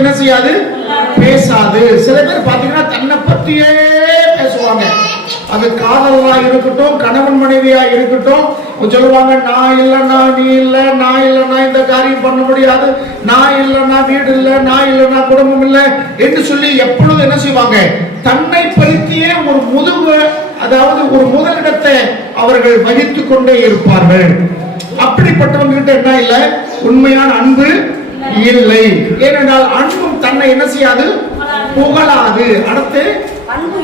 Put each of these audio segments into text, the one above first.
என்ன செய்யாது, பேசாது. சில பேர் பாத்தீங்கன்னா தன்னை பத்தியே பேசுவாங்க. அது காதலா இருக்கட்டும், கணவன் மனைவியா இருக்கட்டும், சொல்லுவாங்க நான் இல்லைன்னா நீ இல்லை, நான் இல்லைன்னா இந்த காரியம் பண்ண முடியாது, நான் இல்லைன்னா வீடு இல்லை, நான் இல்லைன்னா குடும்பம் இல்லை என்று சொல்லி எப்பொழுது என்ன செய்வாங்க, தன்னை பற்றியே ஒரு முதுகு, அதாவது ஒரு முதலிடத்தை அவர்கள் வகித்துக் கொண்டே இருப்பார்கள். அப்படிப்பட்டவங்க கிட்ட என்ன இல்லை, உண்மையான அன்பு இல்லை. ஏனென்றால் அன்பும் தன்னை என்ன செய்யாது, புகழாது. அடுத்து அன்பு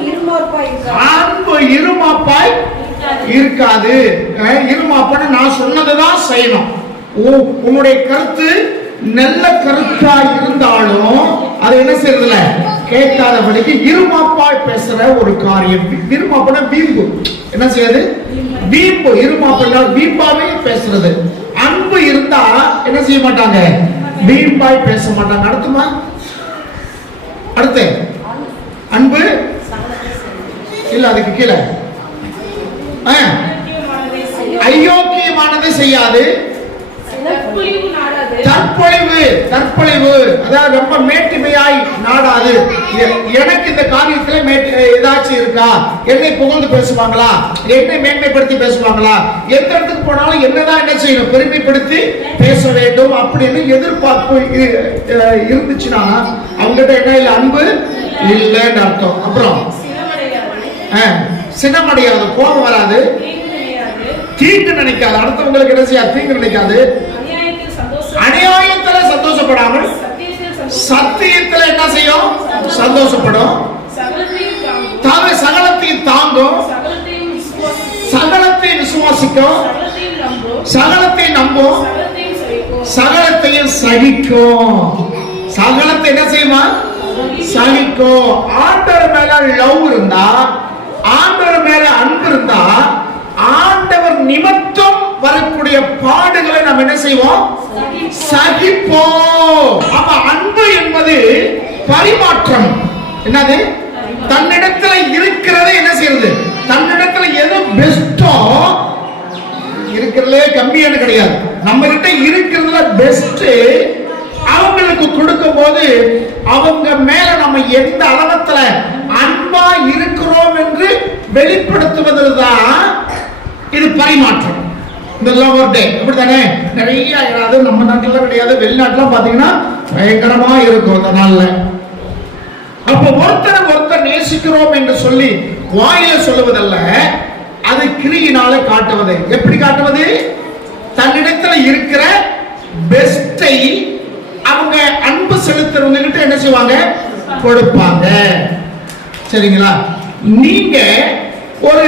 இருமாப்பாய் இருக்காது. இருமாப்பான நான் சொன்னதுதான் செய்யணும். உன்னுடைய கருத்து நல்ல கருத்தா இருந்தாலும் அது என்ன செய்யறதுல கேட்காதபடிக்கு இருமாப்பாய் பேசுற ஒரு காரியம். இருமாப்பான வீம்பு, என்ன செய்யாது, வீம்பு. இருமாப்பால் வீம்பாவே பேசுறது. அன்பு இருந்தா என்ன செய்ய மாட்டாங்க, வீம்பாய் பேச மாட்டாங்க. அடுத்துமா, அடுத்து அன்பு இல்ல, அதுக்கு கீழே அயோக்கியமானதை செய்யாது, தற்பொழிவு அதாவது ரொம்ப மேட்டிமையாய் நாடாது. எனக்கு இந்த காரியத்துல ஏதாச்சும் இருக்கா, என்னை புகழ்ந்து பேசுவாங்களா, என்னை மேன்மைப்படுத்தி பேசுவாங்களா, எந்த இடத்துக்கு போனாலும் என்னதான் என்ன செய்யணும், பெருமைப்படுத்தி பேச வேண்டும் அப்படின்னு எதிர்பார்ப்பு இருந்துச்சுன்னா அவங்ககிட்ட என்ன இல்லை, அன்பு இல்லைன்னு அர்த்தம். அப்புறம் சினமடையாது, கோபம் வராது, தீங்கு நினைக்காது, அடுத்தவங்களுக்கு என்ன செய்யாது, தீங்கு நினைக்காது, அநியாயத்துல சந்தோஷப்படாமல் சத்தியத்துல என்ன செய்யும், சந்தோஷப்படும், சகலத்தையும் தாங்கும், சகலத்தையும் விசுவாசிக்கும், சகலத்தையும் நம்பும், சகலத்தையும் சகிக்கும். சகலத்தை என்ன செய்யுமா, சகிக்கும். ஆண்டவர் மேல லவ் இருந்தா, ஆண்டவர் மேல அன்பு இருந்தா, ஆண்டவர் நிமித்தம் வரக்கூடிய பாடுகளை நாம் என்ன செய்வோம், சகிப்போம். அப்ப அன்பு என்பது பரிமாற்றம். என்னது, தன்னிடத்துல இருக்கிறத என்ன செய்யறது, தன்னிடத்துல எது பெஸ்டோ, இருக்கிறதுலே கம்மியான கிடையாது, நம்ம கிட்ட இருக்கிறதுல பெஸ்ட் அவங்களுக்கு கொடுக்கும் போது அவங்க மேல நம்ம எந்த அளவத்துல அன்பா இருக்கிறோம் என்று வெளிப்படுத்துவதில் தான் இது பரிமாற்றம். இந்த லவர் டே அப்படித்தானே, நிறைய நம்ம நாட்டுல கிடையாது, வெளிநாட்டுல பாத்தீங்கன்னா பயங்கரமா இருக்கும் அந்த நாள்ல. அப்ப ஒருத்தர் நேசிக்கிறோம் என்று சொல்லி வாயில சொல்லுவதல்ல, அது கிரியினால காட்டுவது. எப்படி காட்டுவது, தன்னிடத்துல இருக்கிற பெஸ்டை அவங்க அன்பு செலுத்துறவங்க கிட்ட என்ன செய்வாங்க, கொடுப்பாங்க. சரிங்களா, நீங்க ஒரு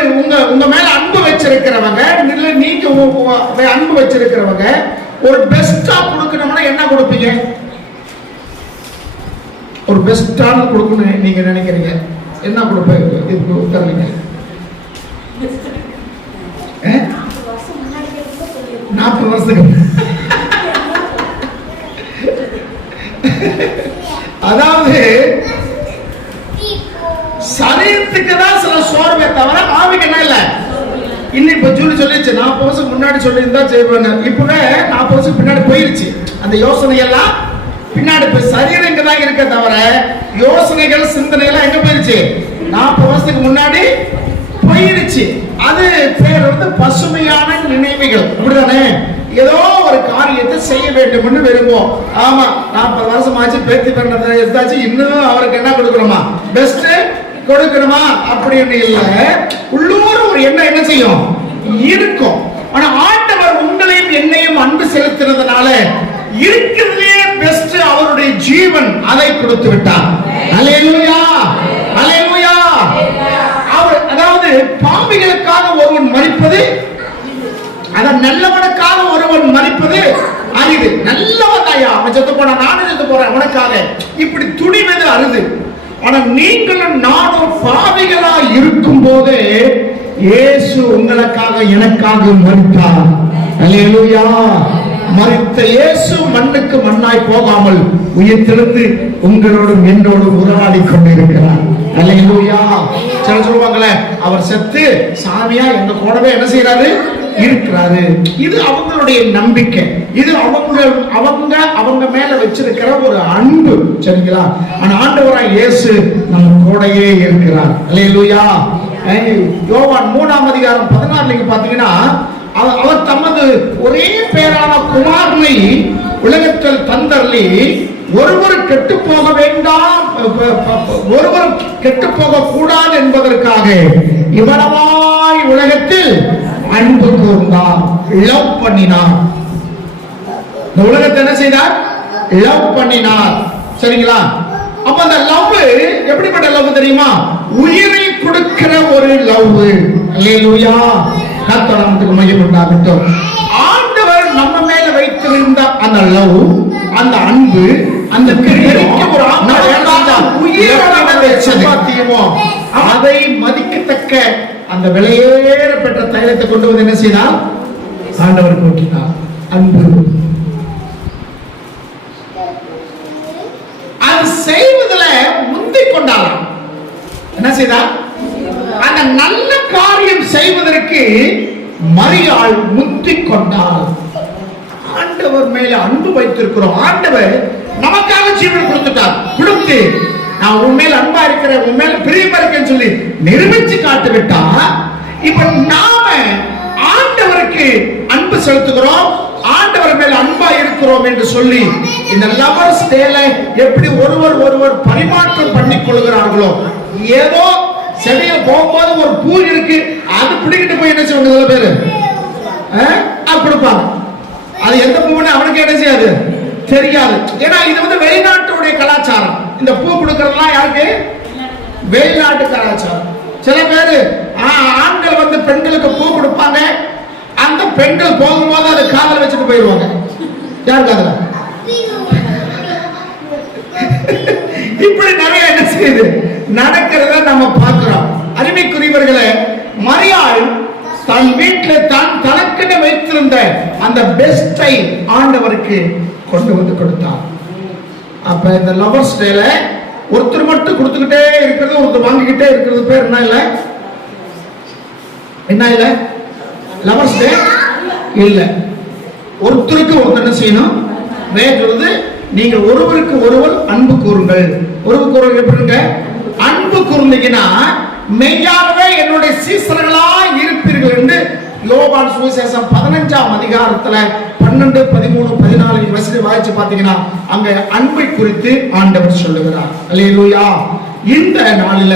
உங்க மேல அன்பு வச்சிருக்கிறவங்க, நீங்க அன்பு வச்சிருக்கிறவங்க ஒரு பெஸ்டா கொடுக்கணும்னா என்ன கொடுப்பீங்க, ஒரு பெஸ்டான கொடுக்கணும் நீங்க நினைக்கிறீங்க, என்ன கொடுப்பீங்க, தருவீங்க? 40 வருஷத்துக்கு அதாவது சரீரத்துக்கு தான் சில சோர்வே தவிர ஆவிக்கு என்ன இல்ல. இன்னும் இப்ப ஜூலி சொல்லிச்சு 40 வருஷம் முன்னாடி சொல்லி இருந்தா செய்வேன், இப்பவே 40 வருஷம் பின்னாடி போயிருச்சு. அந்த யோசனை எல்லாம் பின்னாடி போய் சரீரம் இங்க தான் இருக்க தவிர யோசனைகள் சிந்தனைகள் எங்க போயிருச்சு, 40 வருஷத்துக்கு முன்னாடி போயிருச்சு. அது பேர் வந்து பசுமையான நினைவுகள். அப்படிதானே, ஏதோ ஒரு காரியத்தை செய்ய வேண்டும் என்று விரும்புவோம். ஆமா, 40 வருஷம் ஆச்சு, பேத்தி பண்ணதை எடுத்தாச்சு, இன்னும் அவருக்கு என்ன கொடுக்கணுமா, பெஸ்ட் கொடுக்கணுமா அப்படின்னு இல்ல, உள்ளூர் ஒரு எண்ணம் என்ன செய்யும், இருக்கும். ஆனா ஆண்டவர் உங்களையும் என்னையும் அன்பு செலுத்துறதுனால இருக்கிறதுலே பெஸ்ட் அவருடைய ஜீவன், அதை கொடுத்து விட்டார். அல்லேலூயா, அல்லேலூயா. அவர் அதாவது பாவிகளுக்காக ஒருவன் மரிப்பது, அதான் நல்லவனுக்காக ஒருவன் மரிப்பது அரிது. நல்லவன் தாயா, அவன் செத்து போனா நானும் செத்து போறேன் உனக்காக, இப்படி துணிவது அரிது. ஆனா நீங்களும் நானும் பாவிகளா இருக்கும் போது இயேசு உங்களுக்காக எனக்காக மரித்தார். அல்லேலூயா. மரித்த இயேசு மண்ணுக்கு மண்ணாய் போகாமல் உயிர்த்தெழுந்து உங்களோடும் என்னோடும் உறவாடி கொண்டிருக்கிறார். அல்லேலூயா. சொல்லுவாங்களே, அவர் செத்து சாமியா எங்க கூடவே என்ன செய்யறாரு, இருக்கிறாரு. இது அவங்களுடைய நம்பிக்கை, இது அவங்க மேல வச்சிருக்கிற ஒரு அன்பு. சரிங்களா? ஆனா ஆண்டவராய் இயேசு நம்ம கூடயே இருக்கிறார். அல்லேலூயா. யோவான் 3ஆம் அதிகாரம் 16 நீங்க பாத்தீங்கன்னா, அவர் தமது ஒரே பேரான குமாரனை உலகத்தில் தந்தருளி ஒருவர் கெட்டு போக வேண்டாம், ஒருவர் கெட்டு போக கூடாது என்பதற்காக இவ்வளவாய் உலகத்தில் அன்பு கூர்ந்தார், லவ் பண்ணினார். இந்த உலகத்தை என்ன செய்தார்? லவ் பண்ணினார். சரிங்களா? அப்ப அந்த லவ் எப்படிப்பட்ட லவ் தெரியுமா? உயிரை கொடுக்கிற ஒரு லவ். அல்லேலூயா. கர்த்தருக்கு மகிமை உண்டாகட்டும். ஆண்டவர் நம்ம மேல வைத்திருந்த அந்த லவ், அந்த அன்பு, அந்த அதை மதிக்கத்தக்க அந்த விலையேற பெற்ற தைலத்தை கொண்டு வந்து என்ன செய்தார்? ஆண்டவர் கூட்டினார். அன்பு. அது செய்வதில் முந்தி கொண்டாலாம். என்ன செய்தார்? அந்த நல்ல காரியம் செய்வதற்கு மரியாள் முந்திக் கொண்டாள். ஆண்டவர் மேல அன்பு வைத்திருக்கிறோம். ஆண்டவர் நமக்காக ஜீவன் கொடுத்துட்டார். கொடுத்து நான் உண்மையில அன்பா இருக்கிறேன், உண்மையில பிரியமா இருக்கேன்னு சொல்லி நிரூபிச்சு காட்டு விட்டா, இப்ப நாம ஆண்டவருக்கு அன்பு செலுத்துகிறோம், ஆண்டவர் மேல அன்பா இருக்கிறோம் என்று சொல்லி இந்த லவர்ஸ் டேல எப்படி ஒருவர் பரிமாற்றம் பண்ணிக் கொள்கிறார்களோ, ஏதோ செடிய போகும்போது ஒரு பூ இருக்கு, அது பிடிக்கிட்டு போய் என்ன செய்வாங்க சில பேரு கொடுப்பாங்க. அது எந்த பூன்னு அவனுக்கு என்ன செய்யாது, தெரியாது. ஏன்னா இது வந்து வெளிநாட்டுடைய கலாச்சாரம். இந்த பூ கொடுக்கறதுலாம் யாருக்கு? வெளிநாட்டு கலாச்சாரம். சில பேரு ஆண்கள் வந்து பெண்களுக்கு பூ கொடுப்பாங்க, அந்த பெண்கள் போகும்போது அது காதல வச்சுட்டு போயிடுவாங்க. யார் காதல? இப்படி நிறைய என்ன செய்யுது நடக்கிறத நம்ம பார்க்கிறோம். அருமைக்குரியவர்களே, மரியாள் தன் வீட்டில் தனக்கென வைத்திருந்த அந்த பெஸ்டை ஆண்டவருக்கு கொண்டு வந்து கொடுத்தார். அப்ப இந்த லவர்ஸ் டேல ஒருத்தர் மட்டும் கொடுத்துக்கிட்டே இருக்கிறது, ஒருத்தர் வாங்கிக்கிட்டே இருக்கிறது பேர் என்ன இல்ல? என்ன இல்ல? லவர்ஸ் டே இல்ல. ஒருத்தருக்கு ஒருத்தர் என்ன செய்யணும்? வேறது நீங்க ஒருவருக்கு ஒருவர் அன்பு கூறுங்கள். ஒருவருக்கு ஒருவர் எப்படிங்க அன்பு கூர்ந்தீங்கன்னா மெய்யாகவே என்னுடைய சீசர்களா இருப்பீர்கள் என்று யோவான் சுவிசேஷம் 15ஆம் அதிகாரத்துல 12, 13, 14 வசனம் வாசிச்சு பாத்தீங்கன்னா அங்க அன்பை குறித்து ஆண்டவர் சொல்லுகிறார். அல்லேலூயா. இந்த நாளில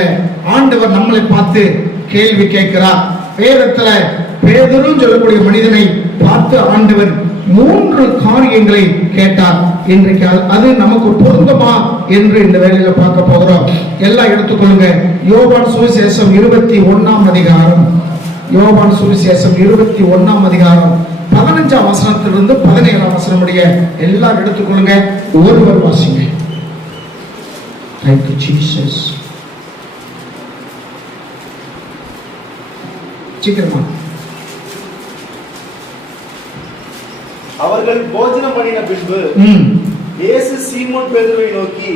ஆண்டவர் நம்மளை பார்த்து கேள்வி கேட்கிறார். வேதத்துல பேதுரு சொல்லக்கூடிய மனிதனை பார்த்து ஆண்டவர் 3 காரியங்களை கேட்டார். இன்றைக்கு அது நமக்கு பொருந்துமா என்று இந்த வேளையில பார்க்க போகிறோம். எல்லாம் எடுத்துக்கொள்ளுங்க. யோவான் சுவிசேஷம் 21ஆம் அதிகாரம், யோவான் சுவிசேஷம் 21ஆம் அதிகாரம் 15ஆம் வசனத்திலிருந்து 17ஆம் வசனம் முடிய எல்லாம் எடுத்துக்கொள்ளுங்க. ஒருவர் வாசிங்க. Thank you Jesus. சீக்கிரமா. அவர்கள் போஜனம் பண்ணின பின்பு இயேசு சீமோன் பேதுருவை நோக்கி,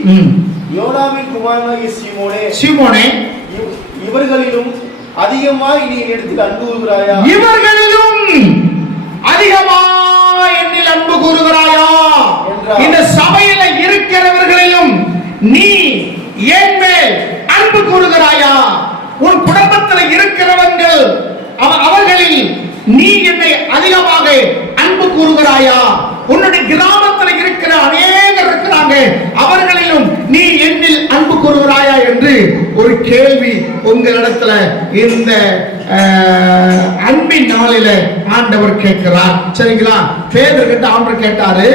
யோனாவின் குமாரனாகிய சீமோனே, இவர்களிலும் அதிகமாய் நீ என்னிடத்தில் அன்பு கூறுகிறாயா? இவர்களிலும் அதிகமாய் என்னில் அன்பு கூறுகிறாயா? இந்த சபையில இருக்கிறவர்களிலும் நீ என் மேல் அன்பு கூறுகிறாயா? உன் குடும்பத்தில் இருக்கிறவர்கள் அவர்களில் நீ என்னை அதிகமாக அன்பு கூறுகிறாயா? உன்னுடைய கிராமத்தில் இருக்கிற அநேகர் இருக்கிறாங்க, அவர்களிலும் நீ என்னில் அன்பு கூறுகிறாயா என்று ஒரு கேள்வி உங்களிடத்துல இந்த அன்பின் நாளில ஆண்டவர் கேட்கிறார். சரிங்களா? பேதுரு கிட்ட ஆண்டவர் கேட்டாரு,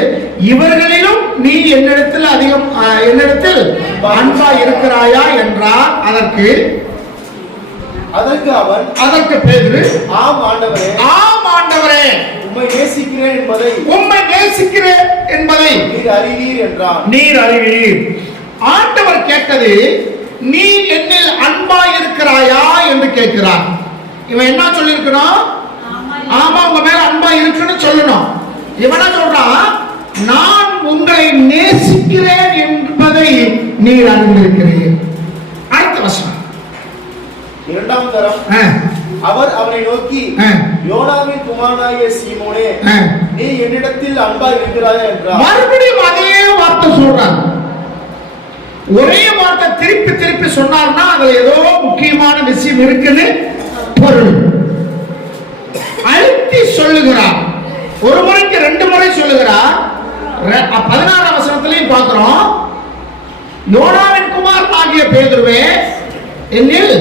இவர்களிலும் நீ என்னிடத்தில் என்னிடத்தில் அன்பா இருக்கிறாயா என்றார். அதற்கு பேதுரு, ஆம் ஆண்டவரே, உம்மை நேசிக்கிறேன் என்பதை நீர் அறிவீர். ஆண்டவர் கேட்டது, நீ என்னில் அன்பா இருக்கிறாயா என்று கேட்கிறார். இவன் என்ன சொல்லிருக்கணும்? ஆமா, உங்க மேல அன்பா இருக்குன்னு சொல்லணும். இவனா சொல்றான், நான் உங்களை நேசிக்கிறேன் என்பதை நீர் அறிந்திருக்கிறீர். அடுத்த வசனம். இரண்டாம் தரம் அவர் அவனை நோக்கி, யோனாவின் குமாரனாகிய சீமோனே, நீ என்னிடத்தில் அன்பாய் இருக்கிறாயா என்றார். மறுபடியும் அதே வார்த்தை சொல்றார். ஒரே வார்த்தை திருப்பி திருப்பி சொன்னார்னா அதுல ஏதோ முக்கியமான விஷயம் இருக்குன்னு பொருள். அழுத்தி சொல்லுகிறார். ஒரு முறைக்கு 2 முறை சொல்லுகிறார். 16ஆம் வசனத்திலையும் பார்க்கிறோம், யோனாவின் குமாரனாகிய பேதுருவே, என்னில்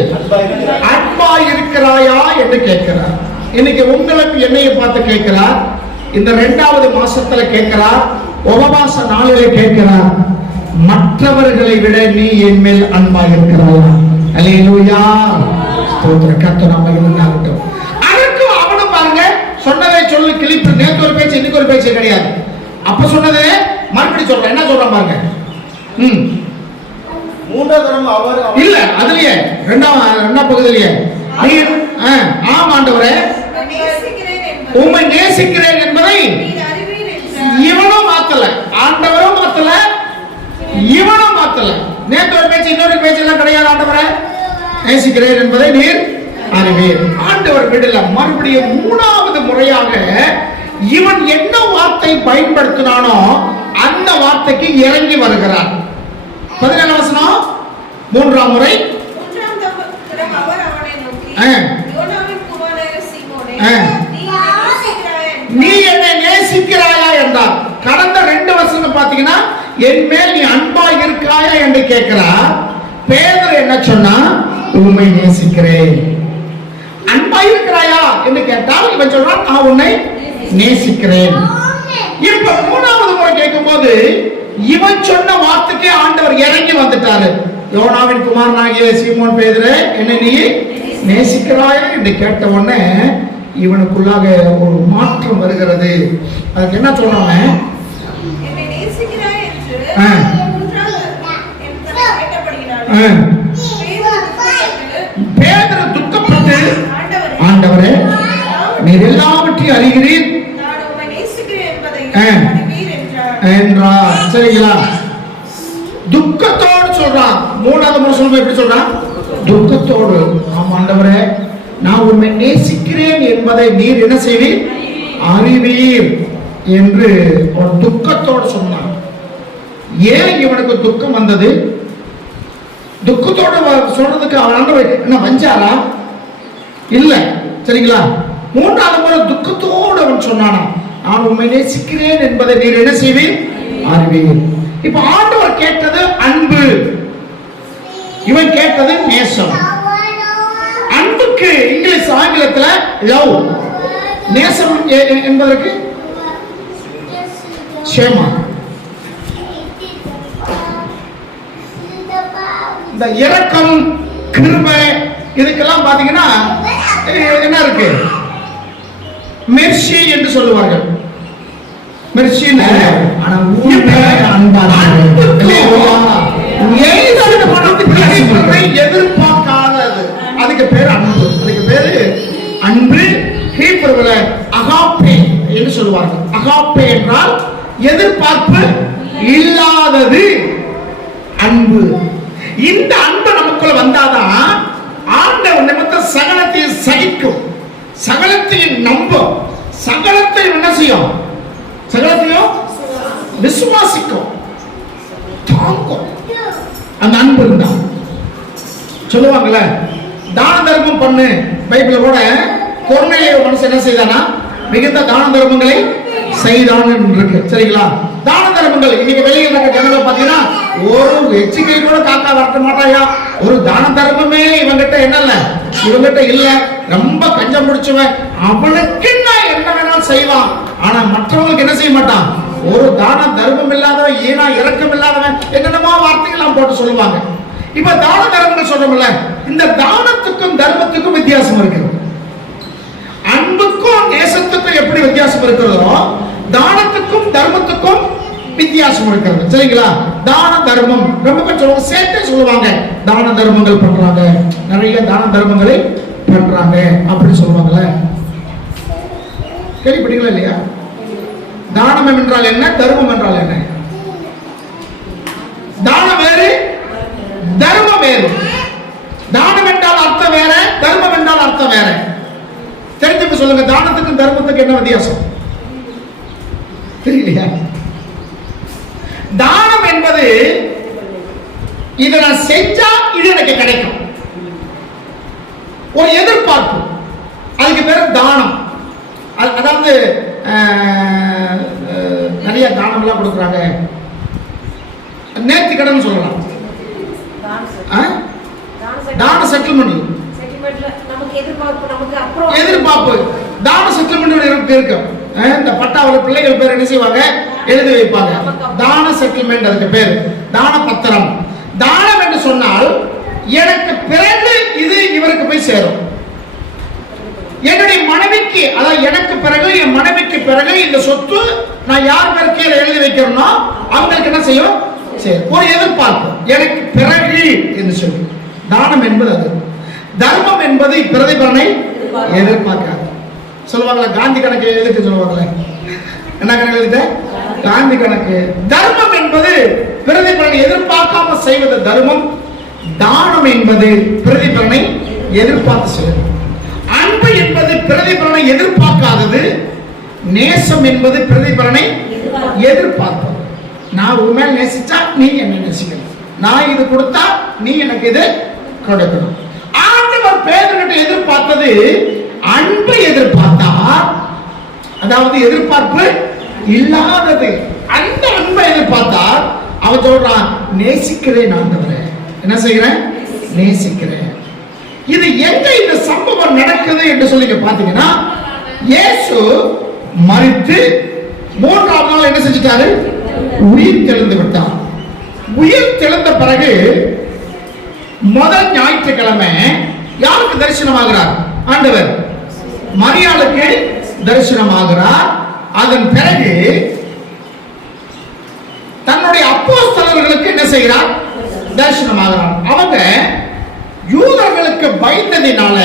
அன்பாய் இருக்கிறாயா என்று கேட்கிறார். இன்னைக்கு உங்களுக்கு என்னைய பார்த்து கேட்கிறார். இந்த 2வது மாசத்துல கேட்கிறார். உபவாச நாளிலே கேட்கிறார், மற்றவர்களை விட நீ என் மேல் அன்பாய் இருக்கிறாயா? அல்லேலூயா, ஸ்தோத்திரம். கர்த்தர் நாம இருந்தாகட்டும். அதற்கு அவனும் பாருங்க, சொன்னதை சொல்லு கிளிப்பு. நேத்து ஒரு பேச்சு, இன்னைக்கு ஒரு பேச்சு கிடையாது. அப்ப சொன்னதே மறுபடியும் சொல்றேன். என்ன சொல்றான் பாருங்க. 3ஆம் தரம் அவர் இல்ல, அதுலயே 2ஆம் பகுதியிலேயே, ஆம் ஆண்டவரே, உம்மை நேசிக்கிறேன் என்பதை இவனும் மாத்தல, ஆண்டவரும் மாத்தல, இவனும் மாத்தல. நேத்து ஒரு பேச்சு, இன்னொரு பேச்சு எல்லாம் கிடையாது. ஆண்டவரை நேசிக்கிறேன் என்பதை நீர் அறிவீர். ஆண்டவர் விடல. மறுபடியும் 3வது முறையாக இவன் என்ன வார்த்தை பயன்படுத்தினானோ அந்த வார்த்தைக்கு இறங்கி வருகிறார். 17ஆம் வசனம், 3ஆம் முறை, நீ என்னை நேசிக்கிறாயா என்றார். கடந்த 2 வசனம் பாத்தீங்கன்னா, என் மேல் நீ அன்பாய் இருக்கிறாயா என்று கேட்கிறார். பேதுரு என்ன சொன்னா, உம்மை நேசிக்கிறேன். அன்பாய் இருக்கிறாயா என்று கேட்டால் இவன் சொல்றான், நான் உன்னை நேசிக்கிறேன். இப்ப 3வது முறை கேட்கும் போது இவன் சொன்ன வார்த்தைக்கே ஆண்டவர் இறங்கி வந்துட்டாரு. யோனாவின் குமாரனாகிய சீமோன் பேதுரு, என்னை நீ நேசிக்கிறாயா என்று கேட்ட உடனே இவனுக்குள்ளாக ஒரு மாற்றம் வருகிறது. அதுக்கு என்ன சொல்றாங்க, பேதுரு துக்கப்பட்டு, ஆண்டவரே நீர் எல்லாவற்றையும் அறிகிறீர் என்றார். சரிங்களா? துக்கத்தோடு சொல்றான். 3வது முறை சொல்லும்போது எப்படி சொல்றான்? துக்கத்தோடு. ஆமா ஆண்டவரே, நான் உம்மை நேசிக்கிறேன் என்பதை நீர் என்ன செய்வீர்? அறிவீர் என்று ஒரு துக்கத்தோடு சொன்னான். ஏன் இவனுக்கு துக்கம் வந்தது? துக்கத்தோடு சொல்றதுக்கு அவன் ஆண்டவர் என்ன வஞ்சாரா? இல்ல. சரிங்களா? 3வது முறை துக்கத்தோடு அவன் சொன்னானா, நான் உம்மை நேசிக்கிறேன் என்பதை நீர் என்ன செய்வீர்? அறிவீர். இப்ப ஆண்டவர் கேட்டது அன்பு, இவன் கேட்டது நேசம். அன்புக்கு இங்கிலீஷ் ஆங்கிலத்துல லவ், நேசம் என்பதற்கு ஷேமா. இந்த இரக்கம், கிருபை, இதுக்கெல்லாம் பாத்தீங்கன்னா என்ன இருக்கு? மெர்சி என்று சொல்லுவார்கள். மெர்சி எதிர்பார்க்காதது, அதுக்கு பேர் அன்பு. அதுக்கு பேரு அன்பு. ஹீப்ருவில அகாப்பே என்று சொல்லுவார்கள். அகாப்பே என்றால் எதிர்பார்ப்பு இல்லாதது அன்பு. இந்த அன்பு நமக்குள்ள வந்தாதான் ஆண்டவர் நிமித்தம் சகலத்தையும் சகிக்கும், சகலத்தையும் நம்பும், சகலத்தையும் என்ன செய்யும்? சகலத்தையும் விசுவாசிக்கும், தாங்கும். அந்த அன்பு இருந்தா சொல்லுவாங்கல்ல, தான தர்மம் பண்ணு. பைபிள் கூட கொர்நேலிய மனுஷன் என்ன செய்தானா? மிகுந்த தான தர்மங்களை செய்தான் இருக்கு. சரிங்களா? தான தர்மங்கள் இன்னைக்கு வெளியில் இருக்க ஜனங்களை பாத்தீங்கன்னா ஒரு எச்சிக்கை கூட காக்கா வரட்ட மாட்டாயா? ஒரு தான தர்மமே இவங்கிட்ட என்ன, இவங்கிட்ட இல்ல. ரொம்ப கஞ்சம் முடிச்சவன், அவனுக்கு என்ன வேணாலும் செய்வான். ஆனா மற்றவங்களுக்கு என்ன செய்ய மாட்டான்? ஒரு தான தர்மம் இல்லாதவன், ஈனா இரக்கம் இல்லாதவன், என்னென்னமோ வார்த்தைகள் போட்டு சொல்லுவாங்க. இப்ப தான தர்மங்கள் சொல்றோம்ல, இந்த தானத்துக்கும் தர்மத்துக்கும் வித்தியாசம் இருக்கிறது. அன்புக்கும் நேசத்துக்கும் எப்படி வித்தியாசம் இருக்கிறதோ, தானத்துக்கும் தர்மத்துக்கும் வித்தியாசம் இருக்கிறது. சரிங்களா? தான தர்மம் ரொம்ப கொஞ்சம் சேர்த்து சொல்லுவாங்க. தான தர்மங்கள் பண்றாங்க, நிறைய தான தர்மங்களை பண்றாங்க அப்படின்னு சொல்லுவாங்கல்ல. கேள்விப்பட்டீங்களா இல்லையா? தானம் என்றால் என்ன, தர்மம் என்றால் என்ன? தானம் வேறு, தர்மம் வேறு. தானம் என்றால் அர்த்தம் வேற, தர்மம் என்றால் அர்த்தம் அர்த்தம் வேற. தெரிஞ்சுக்க சொல்லுங்க, தானத்துக்கும் தர்மத்துக்கும் என்ன வித்தியாசம்? தெரியலையா? தானம் என்பது இதை நான் செஞ்சா இது எனக்கு கிடைக்கும், ஒரு எதிர்பார்ப்பு, அதுக்கு பேர் தானம். அதாவது நிறைய தானம் எல்லாம் கொடுக்குறாங்க. நேர்த்தி கடன் சொல்லலாம், தான செட்டில்மெண்ட், எதிர்பார்ப்பு தான செட்டில்மெண்ட் இருக்கு. இந்த பட்டாவில் பிள்ளைகள் பேர் என்ன செய்வாங்க, எழுதி வைப்பாங்க. தான செட்டில்மெண்ட் அதுக்கு பேர், தான பத்திரம். தானம் என்று சொன்னால் எனக்கு பிறகு இது இவருக்கு போய் சேரும். என்னுடைய மனைவிக்கு, அதாவது எனக்கு பிறகு என் மனைவிக்கு பிறகு இந்த சொத்து நான் யார் பேருக்கு எழுதி வைக்கிறேனோ அவங்களுக்கு என்ன செய்யும், சரி, ஒரு எதிர்பார்ப்பு எனக்கு பிறகு என்று சொல்லி. தானம் என்பது அது. தர்மம் என்பது பிரதிபலனை எதிர்பார்க்காது. சொல்லுவாங்களா காந்தி கணக்கு எழுதிட்டு சொல்லுவாங்களே, என்ன கணக்கு எழுதிட்ட, காந்தி கணக்கு. தர்மம் என்பது பிரதிபலனை எதிர்பார்க்காம செய்வது தர்மம். தானம் என்பது பிரதிபலனை எதிர்பார்த்து செய்வது. அன்பு என்பது பிரதிபலனை எதிர்பார்க்காதது. நேசம் என்பது பிரதிபலனை எதிர்பார்ப்பது. நான் உன் மேல் நேசிச்சா நீ என்ன நேசிக்கணும், நான் இது கொடுத்தா நீ எனக்கு இது கொடுக்கணும். ஆண்டவர் பேதுருகிட்ட எதிர்பார்த்தது அன்பை எதிர்பார்த்தார், அதாவது எதிர்பார்ப்பு இல்லாதது. அந்த அன்பை எதிர்பார்த்தார். அவன் சொல்றான், நேசிக்கிறேன் ஆண்டவரே. என்ன செய்கிறேன், நேசிக்கிறேன். இது எங்க இந்த சம்பவம் நடக்குது என்று சொல்லி பாத்தீங்கன்னா, இயேசு மரித்து மூன்றாவது நாள் என்ன செஞ்சிட்டாரு, உயிர் தெழுந்து விட்டார். உயிர் தெழுந்த பிறகு முதல் ஞாயிற்றுக்கிழமை யாருக்கு தரிசனமாகிறார், ஆண்டவர் மரியாளுக்கு தரிசனமாகிறார். அதன் பிறகு தன்னுடைய அப்போஸ்தலர்களுக்கு என்ன செய்கிறார், தரிசனமாகிறார். அவங்க யூதர்களுக்கு பயந்ததினால,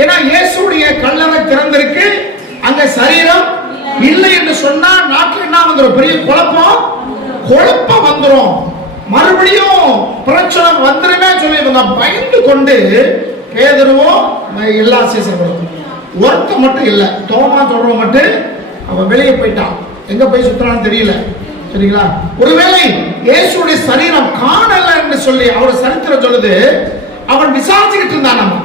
ஏன்னா இயேசுடைய கல்லறை திறந்திருக்கு, அங்க சரீரம் இல்லை என்று சொன்னா நாட்டில் என்ன வந்துடும், பெரிய குழப்பம் வந்துடும், மறுபடியும் பிரச்சனை வந்துருமே சொல்லி இவங்க பயந்து கொண்டு பேதுருவும் எல்லா சீசர்களும், ஒருத்த மட்டும் இல்லை, தோமா தொடர்பு மட்டும் அவன் வெளியே போயிட்டான். எங்க போய் சுத்தறான்னு தெரியல, சரிங்களா? ஒருவேளை இயேசுடைய சரீரம் காணல என்று சொல்லி அவர் சரித்திரம் சொல்லுது. அவன் விசாரிச்சுக்கிட்டு இருந்தான். நம்ம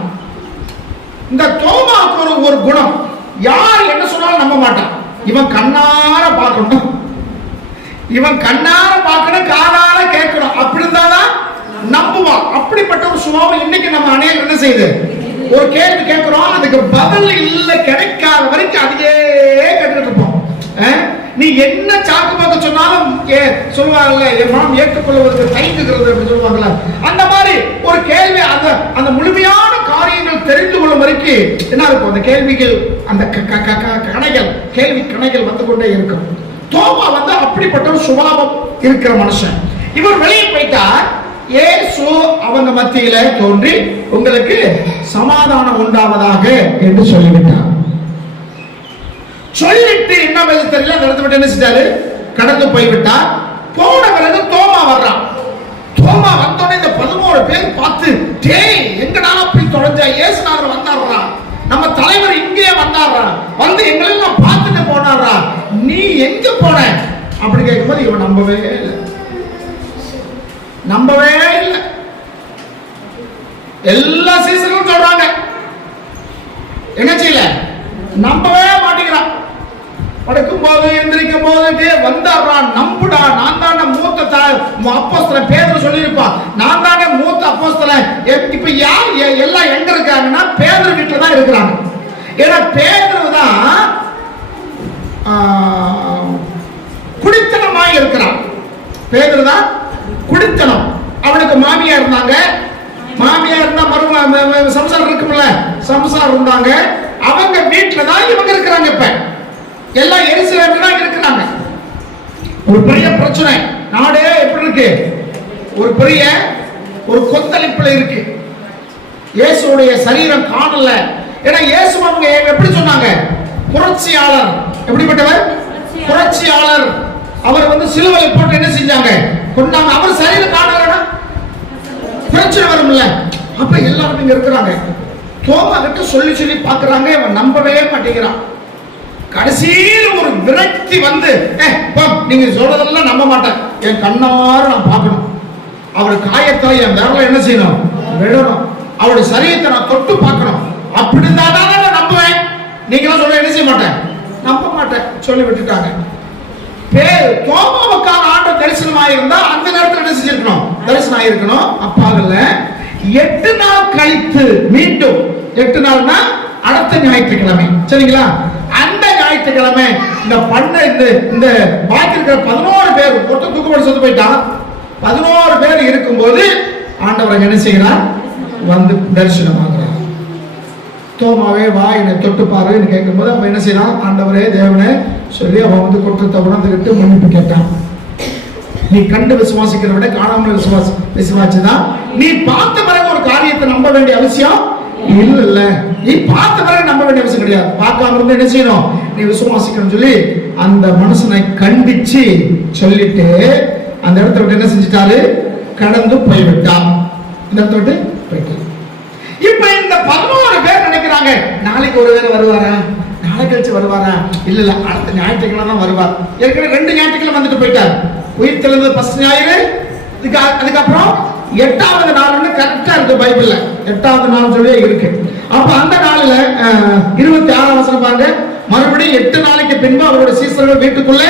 இந்த தோமாவுக்கு ஒரு குணம், யார் என்ன சொன்னாலும் நம்ப மாட்டான். இவன் கண்ணார பார்க்கணும், இவன் கண்ணார பார்க்கணும், காதால கேட்கணும், அப்படி இருந்தாதான் நம்புவான். அப்படிப்பட்ட ஒரு சுபாவம் இன்னைக்கு நம்ம அநேகர் என்ன செய்யுது, ஒரு கேள்வி கேட்கிறோம், அதுக்கு பதில் இல்ல, கிடைக்காத வரைக்கும் அதையே கேட்டுட்டு இருப்போம். நீ என்ன சாக்கு பார்க்க சொன்னாலும் சொல்லுவாங்கல்ல, என் மனம் ஏற்றுக்கொள்வதற்கு தயங்குகிறது அப்படின்னு சொல்லுவாங்கல்ல, அந்த மாதிரி ஒரு கேள்வி, அந்த முழுமையான காரியங்கள் தெரிந்து கொள்ளும் வரைக்கும் என்ன இருக்கும், அந்த கேள்விகள், அந்த கணைகள், கேள்வி கணைகள் வந்து கொண்டே இருக்கும். தோமா வந்து அப்படிப்பட்ட ஒரு சுபாவம் இருக்கிற மனுஷன். இவர் வெளியே போயிட்டார். இயேசு அவங்க மத்தியில தோன்றி உங்களுக்கு சமாதானம் உண்டாவதாக என்று சொல்லிவிட்டார். சொல்லிட்டு என்ன பதில் தெரியல, நடந்து விட்டு என்ன செஞ்சாரு, கடந்து போய்விட்டார். போன பிறகு தோமா வர்றான். தோமா வந்தோடனே இந்த 11 பேர் பார்த்து, டேய் எங்கனால போய் தொலைஞ்சா, இயேசுநாதர் வந்தாடுறா, நம்ம தலைவர் இங்கே வந்தாடுறா, வந்து எங்களெல்லாம் பார்த்துட்டு போனாடுறா, நீ எங்க போன அப்படி கேட்கும்போது இவன் நம்பவே இல்லை. எல்லா சீசர்களும் சொல்றாங்க, என்ன செய்யல, நம்பவே மாட்டேங்கிறான். படுக்கும் போது எந்திரிக்கும் போது வந்தாடுறான், நம்புடா, நான் தானே மூத்த அப்போஸ்தலன் பேதுரு சொல்லியிருப்பான், நான் தானே மூத்த அப்போஸ்தலன். இப்ப யார் எல்லாம் எங்க இருக்காங்கன்னா பேதுரு வீட்டுல தான் இருக்கிறாங்க. ஏன்னா பேதுரு தான் குடித்தனமாய் இருக்கிறான். பேதுரு தான் குடித்தனம். அவனுக்கு மாமியா இருந்தாங்க, மாமியா இருந்தா மருமக சம்சாரம் இருக்கும்ல, சம்சாரம் இருந்தாங்க. அவங்க வீட்டுல தான் இவங்க இருக்கிறாங்க. இப்ப எல்லாம் எருசலேம்ல தான் இருக்கிறாங்க. ஒரு பெரிய பிரச்சனை, நாடே எப்படி இருக்கு, ஒரு பெரிய ஒரு கொந்தளிப்புல இருக்கு. இயேசுடைய சரீரம் காணல. ஏன்னா இயேசு அவங்க எப்படி சொன்னாங்க, புரட்சியாளர். எப்படிப்பட்டவர், புரட்சியாளர். அவர் வந்து சிலுவையை போட்டு என்ன செஞ்சாங்க, கொண்டாங்க. அவர் சரீரம் காணலன்னா பிரச்சனை வரும்ல. அப்ப எல்லாரும் இங்க இருக்கிறாங்க. தோமா கிட்ட சொல்லி பாக்குறாங்க, இவன் நம்பவே மாட்டேங்கிறான். கடைசியில் ஒரு விரக்தி வந்து, நீங்க சொல்றதெல்லாம் நம்ப மாட்டேன், என் கண்ணார நான் பார்க்கணும், அவருடைய காயத்தை என் விரல என்ன செய்யணும், விடணும், அவருடைய சரீரத்தை நான் தொட்டு பார்க்கணும், அப்படி இருந்தாதான் நான் நம்புவேன், நீங்களும் சொல்ல என்ன செய்ய மாட்டேன், நம்ப மாட்டேன் சொல்லி விட்டுட்டாங்க. தோமாவுக்கான ஆண்டு தரிசனமாயிருந்தா அந்த நேரத்தில் என்ன செஞ்சிருக்கணும், தரிசனம் ஆயிருக்கணும். அப்பாகல 8 நாள் கழித்து மீண்டும் 8 நாள்னா அடுத்த ஞாயிற்றுக்கிழமை, சரிங்களா? அந்த ஞாயிற்றுக்கிழமை இந்த இந்த பாக்கி இருக்கிற 11 பேர் ஒருத்தர் தூக்கப்பட்டு செத்து போயிட்டான். 11 பேர் இருக்கும்போது ஆண்டவர் என்ன செய்கிறார், வந்து தரிசனமாகிறார். தோமாவே வா என்னை தொட்டு பாருன்னு கேட்கும்போது அவன் என்ன செய்யறான், ஆண்டவரே தேவனே சொல்லி அவன் வந்து குற்றத்தை உணர்ந்துகிட்டு மன்னிப்பு கேட்டான். நீ கண்டு விசுவாசிக்கிற விட காணாமல் விசுவாசிதான். நீ பார்த்த பிறகு ஒரு காரியத்தை நம்ப வேண்டிய அவசியம் இல்ல. நீ பார்த்த பிறகு நம்ப வேண்டிய அவசியம் கிடையாது. பார்க்காம இருந்து என்ன செய்யணும், நீ விசுவாசிக்கணும் சொல்லி அந்த மனுஷனை கண்டிச்சு சொல்லிட்டு அந்த இடத்த விட்டு என்ன செஞ்சிட்டாரு, கடந்து போய்விட்டான். இந்த இடத்த விட்டு போயிட்டு இப்ப இந்த 11 பேர் நினைக்கிறாங்க, நாளைக்கு ஒரு வேலை வருவாரா, நாளை கழிச்சு வருவாரா, இல்ல அடுத்த ஞாயிற்றுக்கிழமை தான் வருவார். ஏற்கனவே 2 ஞாயிற்றுக்கிழமை வந்துட்டு போயிட்டார். உயிர் தெளிந்தது ஃபர்ஸ்ட் ஞாயிறு, அதுக்கப்புறம் 8வது நாள்னு கரெக்டா இருக்கு பைபிள்ல, 8வது நாள் சொல்லி இருக்கு. அப்ப அந்த நாள்ல 26 வசனம் பாருங்க, மறுபடியும் 8 நாளைக்கு பின்பு அவருடைய சீசர்கள் வீட்டுக்குள்ளே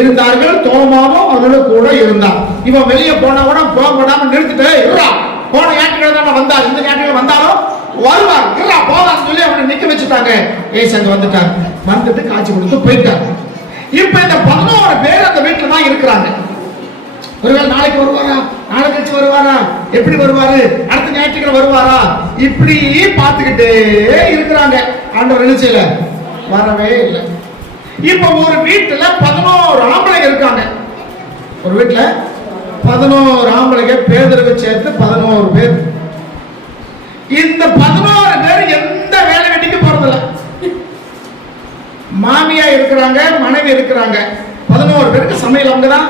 இருந்தார்கள், தோமாவும் அவரோட கூட இருந்தார். இவன் வெளியே போனவன போகாம நிறுத்திட்டு இருறா, போன ஞாயிற்றுக்கிழமை வந்தார், இந்த ஞாயிற்றுக்கிழமை வந்தாலும் வருவார், இருறா போவான்னு சொல்லி அவனை நிக்க வச்சுட்டாங்க. ஏசு அங்க வந்துட்டார், வந்துட்டு காட்சி கொடுத்து போயிட்டார். இப்ப இந்த 11 பேர் அந்த வீட்டுல தான் இருக்கிறாங்க. ஒருவேளை நாளைக்கு வருவாரா, நாளை கழிச்சு வருவாரா, எப்படி வருவாரு, அடுத்த ஞாயிற்றுக்கிழமை வருவாரா, இப்படி பார்த்துக்கிட்டே இருக்கிறாங்க. ஆண்டவர் என்ன செய்யல, வரவே இல்லை. இப்ப ஒரு வீட்டுல 11 ஆம்பளைங்க இருக்காங்க. ஒரு வீட்டுல 11 ஆம்பளைங்க, பேதுருவை சேர்த்து 11 பேர். இந்த 11 பேர் எந்த வேலை வெட்டிக்கு போறதில்ல. மாமியா இருக்கிறாங்க, மனைவி இருக்கிறாங்க. 11 பேருக்கு சமையல் அவங்கதான்.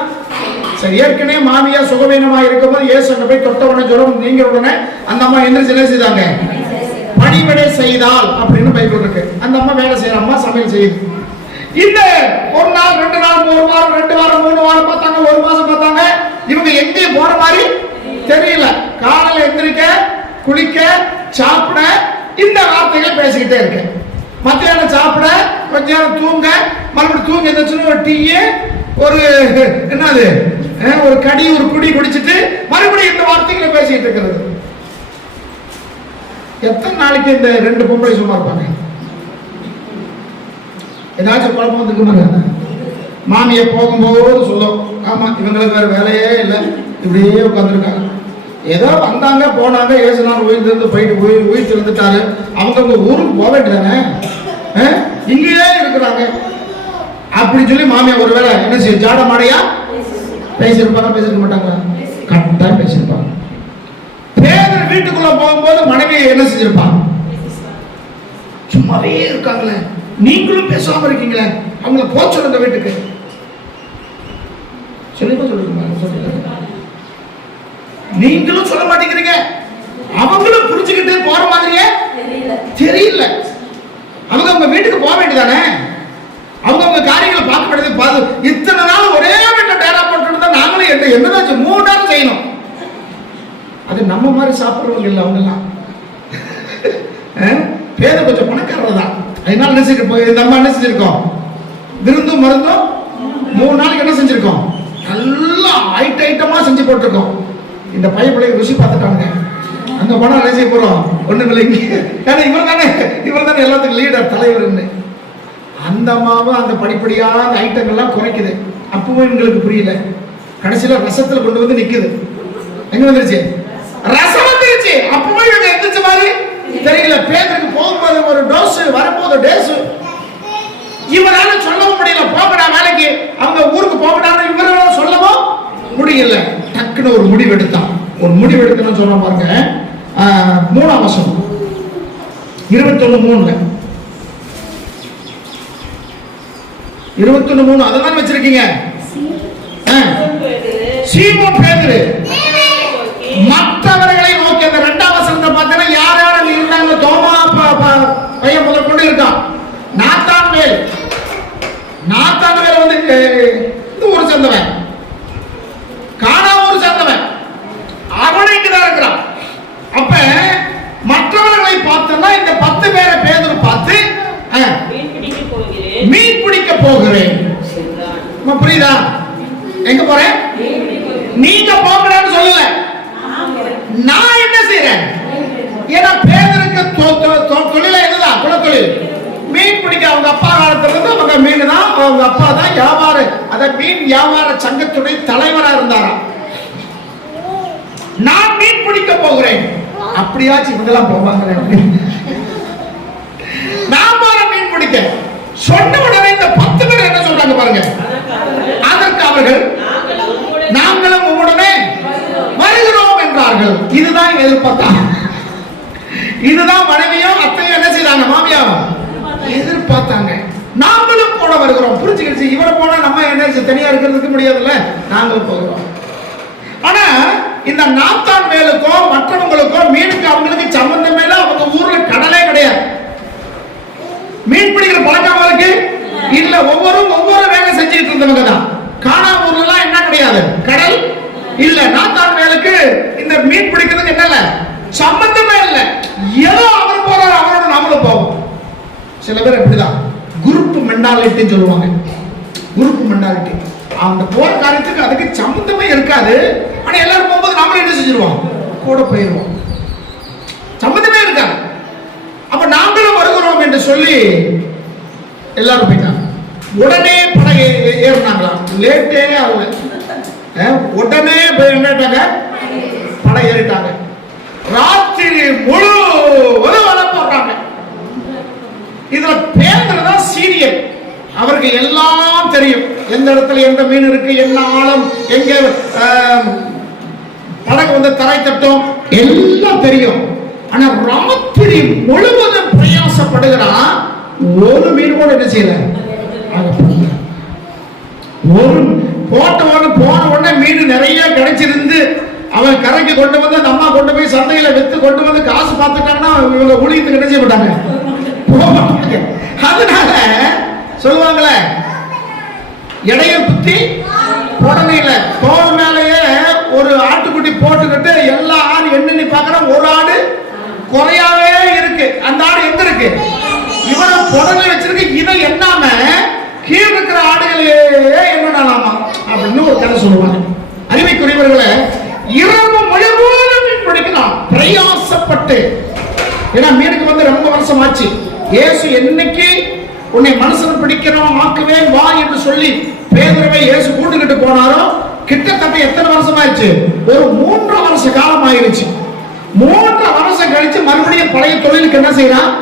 சரி, ஏற்கனவே மாமியா சுகவீனமா இருக்கும்போது இயேசு அங்க போய் தொட்ட உடனே ஜுரம் நீங்க உடனே அந்த அம்மா என்ன செய்தாங்க, பணிவிடை செய்தால் அப்படின்னு பைபிள் இருக்கு. அந்த அம்மா வேலை செய்யற அம்மா சமையல் செய்யுது. இந்த ஒரு நாள் 2 நாள் 1 வாரம் 2 வாரம் 3 வாரம் பார்த்தாங்க, 1 மாசம் பார்த்தாங்க. இவங்க எங்கேயும் போற மாதிரி தெரியல. காலையில எந்திரிக்க, குளிக்க, சாப்பிட இந்த வார்த்தைகள் பேசிக்கிட்டே இருக்கு. மத்தியானம் சாப்பிட, கொஞ்ச நேரம் தூங்க, மறுபடியும் தூங்க எந்திரிச்சு ஒரு டீ, ஒரு என்னது ஒரு கடி, ஒரு குடி குடிச்சிட்டு மறுபடியும் இந்த வார்த்தைகளை பேசிக்கிட்டு இருக்கிறது. எத்தனை நாளைக்கு இந்த 2 பொம்பளை சும்மா இருப்பாங்க? ஏதாச்சும் குழப்பம் வந்துருக்குமாங்க. மாமியை போகும்போது சொல்லும், ஆமா இவங்களுக்கு வேற வேலையே இல்லை, இப்படியே உட்காந்துருக்காங்க. ஏதோ வந்தாங்க போனாங்க, ஏசுனாலும் உயிர்ந்து போயிட்டு உயிர் திறந்துட்டாரு. அவங்க ஊருக்கு போக வேண்டியதானே, இங்கேயே இருக்கிறாங்க அப்படின்னு சொல்லி மாமியா ஒருவேளை என்ன செய்ய, ஜாட மாடையா பேசியிருப்பாங்க, பேசிருக்க மாட்டாங்க, கரெக்டா பேசியிருப்பாங்க. பேதர் வீட்டுக்குள்ள போகும்போது மனைவி என்ன செஞ்சிருப்பாங்க, சும்மாவே இருக்காங்களே, நீங்களும் பேசாம இருக்கீங்களே, அவங்கள போக சொல்லுங்க வீட்டுக்கு, சொல்லுங்க. நீங்களும் சொல்ல மாட்டேங்கிறீங்க, அவங்களும் புரிஞ்சுக்கிட்டு போற மாதிரியே தெரியல. அவங்க வீட்டுக்கு போக வேண்டியதானே, அவங்க காரியங்களை பார்க்க வேண்டியது. இத்தனை நாள் ஒரே வீட்டை டேரா போட்டு நாங்களும் என்னதான் 3 நேரம் செய்யணும். அது நம்ம மாதிரி சாப்பிடுறவங்க இல்லை அவங்க எல்லாம். பேத கொஞ்சம் பணக்காரர் தான், அதனால என்ன செஞ்சு போய் நம்ம என்ன செஞ்சிருக்கோம், விருந்தும் மருந்தும் 3 நாளைக்கு என்ன செஞ்சிருக்கோம், நல்லா ஐட்டமா செஞ்சு போட்டிருக்கோம். இந்த பையன் ருசி பார்த்துட்டாங்க. அங்க போனா என்ன செய்ய போறோம், ஒண்ணும் இல்லைங்க. ஏன்னா இவர் தானே எல்லாத்துக்கும் லீடர், தலைவர். அந்த மாவு அந்த படிப்படியா அந்த ஐட்டங்கள்லாம் குறைக்குது. அப்பவும் எங்களுக்கு புரியல. கடைசியில ரசத்துல கொண்டு வந்து நிக்குது. எங்க வந்துருச்சு, ரசம் வந்துருச்சு. அப்பவும் இவங்க எந்திரிச்ச மாதிரி தெரியல. பேருக்கு போகும்போது ஒரு டோஸ், வரும்போது டேஸ். இவரால சொல்லவும் முடியல, போகடா வேலைக்கு, அவங்க ஊருக்கு போகடான்னு இவரால சொல்லவும் முடியல. டக்குன்னு ஒரு முடிவு எடுத்தான். ஒரு முடிவு எடுக்கணும்னு சொல்ற பாருங்க, 3ஆம் வசனம் 21:3 21:3 அதெல்லாம் வச்சிருக்கீங்க. சீமோன் பேதுரு மற்றவர்களை நோக்கி, அந்த 2ஆம் வசனத்தை பார்த்தீங்கன்னா யார் யார் இருந்தாங்க, தோமா எங்க போறேன்? நீங்க போகணும்னு சொல்லல, நான் என்ன செய்யறேன்? ஏன்னா பேதருக்கு தொழில எதுதான்? குலத்தொழில், மீன் பிடிக்க. அவங்க அப்பா காலத்துல இருந்து அவங்க மீன் தான், அவங்க அப்பா தான் வியாபார, அத மீன் வியாபார சங்கத்துடைய தலைவரா இருந்தாராம். நான் மீன் பிடிக்க போகிறேன். அப்படியாச்சும் இவங்கெல்லாம் போவாங்க. நான் போற மீன் பிடிக்க சொன்ன உடனே இந்த 10 பேர் என்ன சொல்றாங்க பாருங்க. அதற்கு அவர்கள் நாங்களும் உடனே வருகிறோம் என்றார்கள். இதுதான் எதிர்பார்த்தாங்க. இதுதான் மனைவியும் அத்தையும் என்ன செய்தாங்க, மாமியாவும் எதிர்பார்த்தாங்க. நாங்களும் போட வருகிறோம். புரிஞ்சுக்கிடுச்சு. இவரை போனா நம்ம என்ன தனியா இருக்கிறதுக்கு முடியாதுல்ல, நாங்களும் போகிறோம். ஆனா இந்த நாத்தான் மேலுக்கோ மற்றவங்களுக்கோ மீனுக்கு அவங்களுக்கு சம்பந்தமே இல்ல. அவங்க ஊர்ல கடலே கிடையாது. மீன் பிடிக்கிற பழக்கம் அவருக்கு இல்ல. ஒவ்வொரு வேலை செஞ்சுட்டு இருந்தவங்க தான். காணா ஊர்ல எல்லாம் என்ன கிடையாது, கடல் இல்ல. நாத்தான் மேலுக்கு இந்த மீன் பிடிக்கிறதுக்கு என்ன சம்பந்தமே இல்ல. ஏதோ அவர் போறாரு, அவரோட நாமளும் போவோம். சில பேர் எப்படிதான் குரூப் மெண்டாலிட்டி சொல்லுவாங்க. Group mentality. அந்த போற காரியத்துக்கு அதுக்கு சம்பந்தமே இருக்காது. ஆனா எல்லாரும் போகும்போது நாமளும் என்ன செஞ்சிருவோம், கூட போயிருவோம். சம்பந்தமே இருக்காது. அப்ப நாங்களும் வருகிறோம் என்று சொல்லி எல்லாரும் போயிட்டாங்க. உடனே படகு ஏறினாங்களாம். லேட்டே ஆகல, உடனே போய் என்னட்டாங்க, படகு ஏறிட்டாங்க. ராத்திரி முழுவதும் வலை போடுறாங்க. இதுல பேதுருதான் சீனியர். அவருக்கு எல்லாம் தெரியும். எந்த இடத்துல எந்த மீன் இருக்கு, என்ன ஆழம், எங்க படகு வந்து தரை தட்டும், எல்லாம் தெரியும். ஆனா ராத்திரி முழுவதும் பிரயாசப்படுகிறான். ஒரு மீன் கூட என்ன செய்யல. ஒரு போன உடனே மீன் நிறைய கிடைச்சிருந்து அவன் கரைக்கு கொண்டு வந்து அந்த அம்மா கொண்டு போய் சந்தையில வித்து கொண்டு வந்து காசு பார்த்துட்டாங்கன்னா இவங்க ஊழியத்துக்கு என்ன செய்ய மாட்டாங்க, போக மாட்டாங்க. அதனால சொல்லுவாங்களே, இடைய குத்தி உடனே தோல் மேலேயே ஒரு ஆட்டுக்குட்டி போட்டுக்கிட்டு எல்லா ஆடு எண்ணி பார்க்கற ஒரு ஆடு குறையாவே இருக்கு. அந்த ஆடு எங்க இருக்கு, இவரை புடலை வச்சிருக்கு. இதை எண்ணாம கீழே இருக்கிற ஆடுகளே என்னடாலாமா அப்படின்னு ஒரு கதை சொல்லுவாங்க. அறிவைக்குரியவர்களே, இரவு முழுவதும் மீன் பிடிக்கலாம் பிரயாசப்பட்டு. ஏன்னா மீனுக்கு வந்து ரொம்ப வருஷம் ஆச்சு. இயேசு என்னைக்கு உன்னை மனுஷன் பிடிக்கிறோம் ஆக்குவேன் வா என்று சொல்லி பேதுருவை இயேசு கூட்டுக்கிட்டு போனாரோ கிட்டத்தட்ட எத்தனை வருஷம் ஆயிடுச்சு, ஒரு 3 வருஷ காலம் ஆயிருச்சு. 3 வருஷம் கழிச்சு மறுபடியும் பழைய தொழிலுக்கு என்ன செய்யறான்,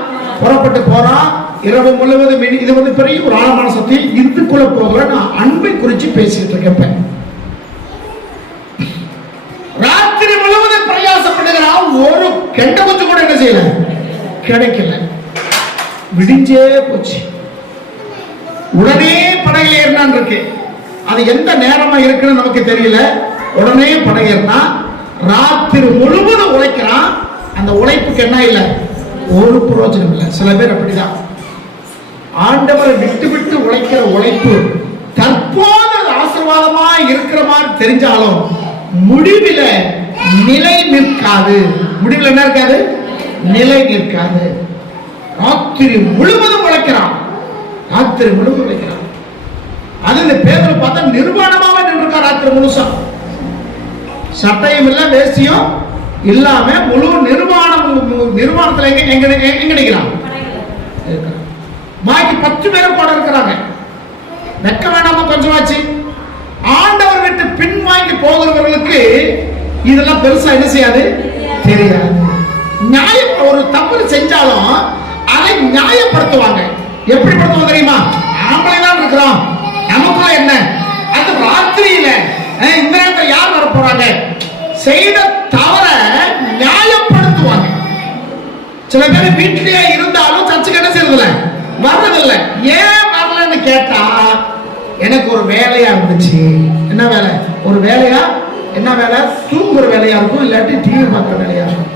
புறப்பட்டு போறான். இரவு முழுவதும் இது வந்து பெரிய ஒரு ஆழமான சத்தியம். இதுக்குள்ள போகிற நான் அன்பை குறிச்சு பேசிட்டு இருக்கேன். ராத்திரி முழுவதும் பிரயாசப்படுகிறான். ஒரு கெண்ட குஞ்சு கூட என்ன செய்யல, கிடைக்கல. விடிஞ்சே போச்சு. உடனே படகு ஏறினான் இருக்கு. அது எந்த நேரமா இருக்குன்னு நமக்கு தெரியல. உடனே படகு ஏறினா ராத்திரி முழுவதும் உழைக்கிறான். அந்த உழைப்புக்கு என்ன இல்லை, ஒரு பிரயோஜனம் இல்லை. சில பேர் அப்படிதான். ஆண்டவரை விட்டு விட்டு உழைக்கிற உழைப்பு தற்போது ஆசீர்வாதமா இருக்கிற மாதிரி தெரிஞ்சாலும் முடிவில நிலை நிற்காது. முடிவில் என்ன இருக்காது, நிலை நிற்காது. ராத்திரி முழுவதும் உழைக்கிறான். ராத்திரி முழுவதும் உழைக்கிறான். அது இந்த பேதுரு பார்த்தா நிர்வாணமாவே நின்றுருக்கா. ராத்திரி முழுசா சட்டையும் இல்ல வேஷ்டியும் இல்லாம முழு நிர்வாணத்துல எங்க நிற்கிறான். பாக்கி 10 பேரும் கூட இருக்கிறாங்க. வெக்க வேண்டாமா கொஞ்சம் ஆச்சு. ஆண்டவர் விட்டு பின் வாங்கி போகிறவர்களுக்கு இதெல்லாம் பெருசா என்ன செய்யாது, தெரியாது. நியாயம் ஒரு தவறு செஞ்சாலும் அதை நியாயப்படுத்துவாங்க. எப்படி படுத்துவாங்க தெரியுமா, ஆம்பளை தான் இருக்கிறோம், நமக்குள்ள என்ன, அது ராத்திரியில இந்த நேரத்தில் யார் வர போறாங்க, செய்த தவற நியாயப்படுத்துவாங்க. சில பேர் வீட்டிலேயே இருந்தாலும் சர்ச்சுக்கு என்ன செய்யறதில்ல, வர்றதில்லை. ஏன் வரலன்னு கேட்டா, எனக்கு ஒரு வேலையா இருந்துச்சு. என்ன வேலை, ஒரு வேலையா, என்ன வேலை, தூங்குற வேலையா இருக்கும், இல்லாட்டி டிவி பார்க்குற வேலையா இருக்கும்,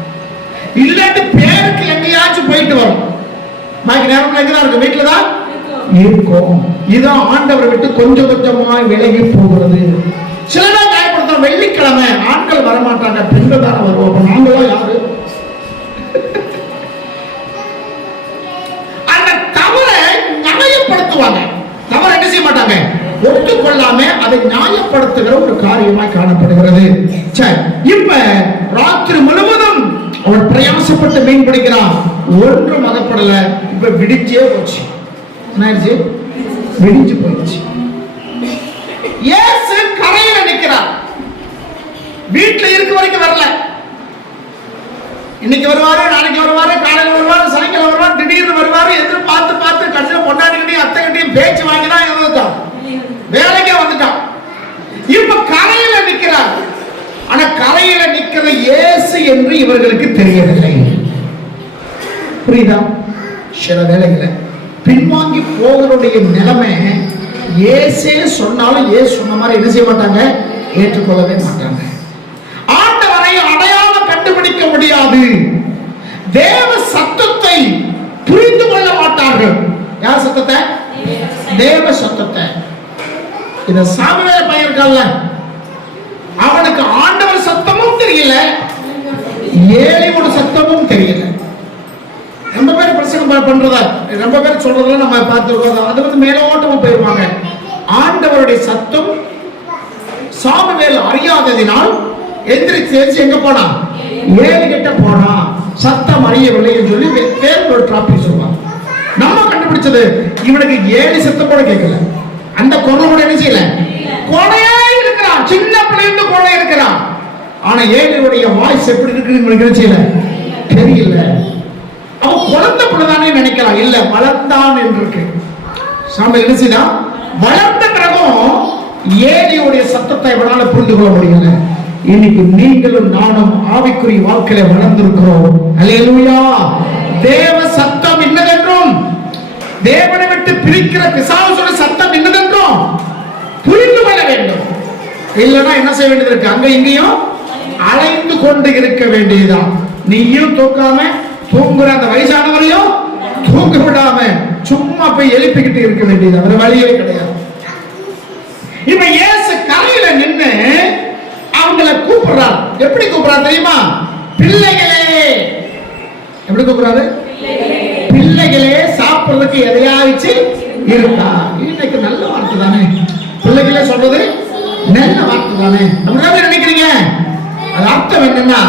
இல்லாட்டி பேருக்கு எங்கேயாச்சும் போயிட்டு வரும். பாக்கி நேரம் எங்கதான் இருக்கு, வீட்டுல தான் இருக்கும். இதான் ஆண்டவரை விட்டு கொஞ்சம் கொஞ்சமா விலகி போகிறது. சில நாள் நியாயப்படுத்தும், வெள்ளிக்கிழமை ஆண்கள் வரமாட்டாங்க, பெண்கள் தானே வருவோம், நாங்களும் யாரு. அந்த தவறை நியாயப்படுத்துவாங்க. தவறு என்ன செய்ய மாட்டாங்க, ஒத்துக்கொள்ளாம அதை நியாயப்படுத்துகிற ஒரு காரியமாய் காணப்படுகிறது. சரி, இப்ப ராத்திரி முழுவதும் அவன் பிரயாசப்பட்டு மீன் பிடிக்கிறான், ஒன்றும் அகப்படல. இப்ப விடிஞ்சே போச்சு. என்ன ஆயிடுச்சு? விடிஞ்சு போயிடுச்சு. இயேசு கரையில நிற்கிறார். வீட்டுல இருக்க வரைக்கும் வரல. இன்னைக்கு வருவாரு, நாளைக்கு வருவாரு, காலையில் வருவாரு, சாயங்காலம் வருவாரு, திடீர்னு வருவாரு. எதிர்பார்த்து பார்த்து கடைசியில் பொண்டாட்டிகிட்டையும் அத்தைகிட்டையும் பேச்சு வாங்கிதான் இருந்துட்டான், வேலைக்கே வந்துட்டான். இப்ப கரையில நிற்கிறார். ஆனா கரையில நிற்கிற இயேசு என்று இவர்களுக்கு தெரியவில்லை. புரியுதா? சில வேளைகளை பின்வாங்கி போகிறோடைய நிலைமை இயேசே சொன்னாலும் இயேசு சொன்ன மாதிரி என்ன செய்ய மாட்டாங்க, ஏற்றுக்கொள்ளவே மாட்டாங்க. ஆண்டவரை அடையாளம் கண்டுபிடிக்க முடியாது. தேவ சத்தத்தை புரிந்து கொள்ள மாட்டார்கள். யார் சத்தத்தை? தேவ சத்தத்தை. இந்த சாமுவேல் பையன் இருக்கான்ல, அவனுக்கு ஆண்டவர் சத்தமும் தெரியல, ஏலியோட சத்தமும் தெரியல. ரொம்ப பேர் பிரசங்கம் பண்றதா, ரொம்ப பேர் சொல்றதுல நம்ம பார்த்துருக்கோம். அது வந்து மேலோட்டமா போயிருவாங்க. ஆண்டவருடைய சத்தம் சாமுவேல் அறியாததினால் எந்திரிச்சு எங்க போனா, ஏலி கிட்ட போனா. சத்தம் அறியவில்லை என்று சொல்லி வேற ஒரு டாபிக் சொல்லுவாங்க. நம்ம கண்டுபிடிச்சது இவனுக்கு ஏலி சத்தம் கூட கேட்கல, அந்த குரல் கூட என்ன செய்யல, கொலையே இருக்கிறான், சின்ன பிள்ளைந்து கொலை இருக்கிறான். ஆனா ஏலியுடைய வாய்ஸ் எப்படி இருக்குன்னு செய்யல, தெரியல. அவன் குழந்தை பிள்ளைதானே நினைக்கலாம், இல்ல வளர்ந்தான் என்று இருக்கு. சாமி என்ன செய்தான், வளர்ந்த பிறகும் ஏலியுடைய சத்தத்தை இவனால புரிந்து கொள்ள முடியல. இன்னைக்கு நீங்களும் நானும் ஆவிக்குரிய வாழ்க்கையில வளர்ந்திருக்கிறோம். அல்லேலூயா. தேவ சத்தம் என்னதென்றும், தேவனை விட்டு பிரிக்கிற பிசாசுடைய சத்தம் என்னதென்றும் புரிந்து கொள்ள வேண்டும். இல்லைன்னா என்ன செய்ய வேண்டியது இருக்கு, அங்க இங்கேயும் அலைந்து கொண்டு இருக்க வேண்டியதுதான். நீயும் தூக்காம தூங்குற அந்த வயசானவரையும் தூங்க விடாம சும்மா போய் எழுப்பிக்கிட்டு இருக்க வேண்டியது, வேற வழியே கிடையாது. இப்ப இயேசு கரையில நின்று அவங்களை கூப்பிடுறார். எப்படி கூப்பிடுறாரு தெரியுமா? பிள்ளைகளே. எப்படி கூப்பிடுறாரு? பிள்ளைகளே, சாப்பிடுறதுக்கு எதையாச்சு இருக்கா? இன்னைக்கு நல்ல வார்த்தை தானே, பிள்ளைகளே சொல்றது நல்ல வார்த்தை தானே. நம்ம நினைக்கிறீங்க அது அர்த்தம் என்னன்னா,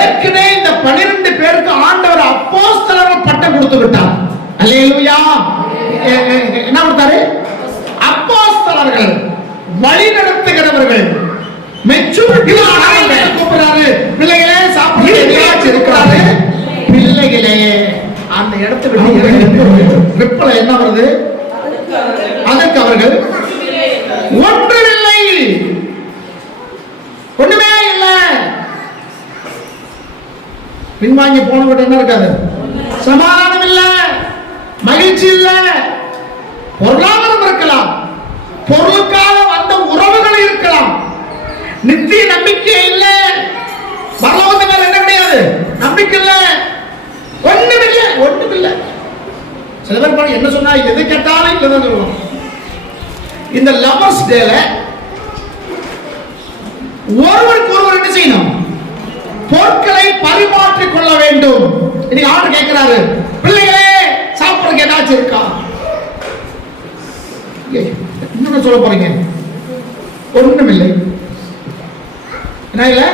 ஏற்கனவே இந்த 12 பேருக்கு ஆண்டவர் அப்போஸ்தலர் பட்டம் கொடுத்து விட்டார். அல்லேலூயா. என்ன கொடுத்தாரு? அப்போஸ்தலர்கள், வழி நடத்துகிறவர்கள், மெச்சூரிட்டி கூப்பிடுறாரு. பிள்ளைகளே சாப்பிட எதையாச்சும் இருக்கிறாரு. பிள்ளைகளே, அந்த இடத்தை விட்டு ரிப்பல என்ன வருது, அதற்கு அவர்கள் ஒன்றுமில்லை, ஒண்ணுமே இல்லை. பின்வாங்கி போனவங்க என்ன இருக்காது, சமாதானம் இல்ல, மகிழ்ச்சி இல்ல, பொருளாதாரம் இருக்கலாம், பொருளுக்காக வந்த உறவுகள் இருக்கலாம், நித்திய நம்பிக்கை இல்ல, பரலோகத்து மேல என்ன கிடையாது, நம்பிக்கை இல்ல, ஒண்ணுமில்லை, ஒண்ணுமில்லை. சில பேர் என்ன சொன்னா எது கேட்டாலும் இல்லதான் சொல்லுவோம். இந்த லவர்ஸ் டேல ஒருவருக்கு ஒருவர் என்ன செய்யணும், பொருட்களை பரிமாற்றிக் கொள்ள வேண்டும். இன்னைக்கு ஆர்டர் கேட்கிறாரு, பிள்ளைகளே சாப்பிடுறதுக்கு ஏதாச்சும் இருக்கா? என்ன சொல்ல போறீங்க? ஒண்ணுமில்லை. என்ன இல்ல,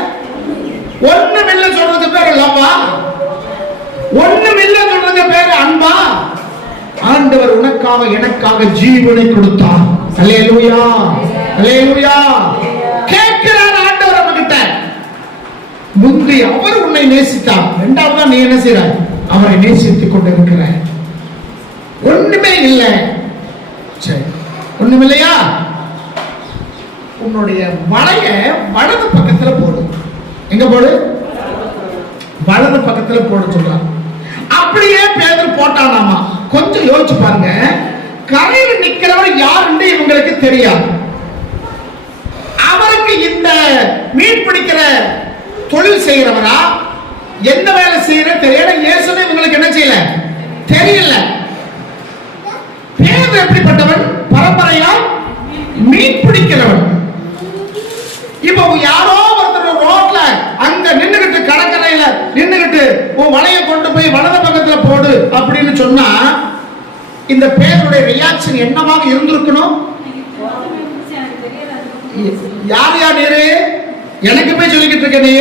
ஒண்ணுமில்லை சொல்றதுக்கு பேரு லவ்வா? ஒண்ணுமில்லை சொல்றதுக்கு பேரு அன்பா? ஆண்டவர் உனக்காக எனக்காக ஜீவனை கொடுத்தார். அல்லேலூயா, அல்லேலூயா. கேட்கிறார் ஆண்டவர் அவர்கிட்ட. முந்தி அவர் உன்னை நேசித்தார், இரண்டாவது நீ என்ன செய்றாய், அவரை நேசித்துக் கொண்டிருக்கிறாய். ஒண்ணுமே இல்லை. சரி, ஒண்ணுமில்லையா? உன்னுடைய வளைய வலது பக்கத்துல போடு. எங்க போடு? வலது பக்கத்துல போட சொல்றான். அப்படியே பேதர் போட்டானாமா. கொஞ்சம் யோசிச்சு பாருங்க, கரையில் நிக்கிறவர் யாருன்னு இவங்களுக்கு தெரியாது. அவருக்கு இந்த மீன் பிடிக்கிற தொழில் செய்கிறவரா, எந்த வேலை செய்யற தெரியல. இயேசுவே இவங்களுக்கு என்ன செய்யல, தெரியல. பேதர் எப்படிப்பட்டவன்? பரம்பரையா மீன் பிடிக்கிறவன். இப்போ யாரோ ஒருத்தர் ரோட்ல அங்க நின்னுகிட்டு, கடற்கரையில நின்னுகிட்டு உன் வலையை கொண்டு போய் வலது பக்கத்துல போடு அப்படின்னு சொன்னா இந்த பேருடைய ரியாக்ஷன் என்னவாக இருந்திருக்கணும்? யார் யார் நீரு எனக்கு போய் சொல்லிக்கிட்டு இருக்க நீ?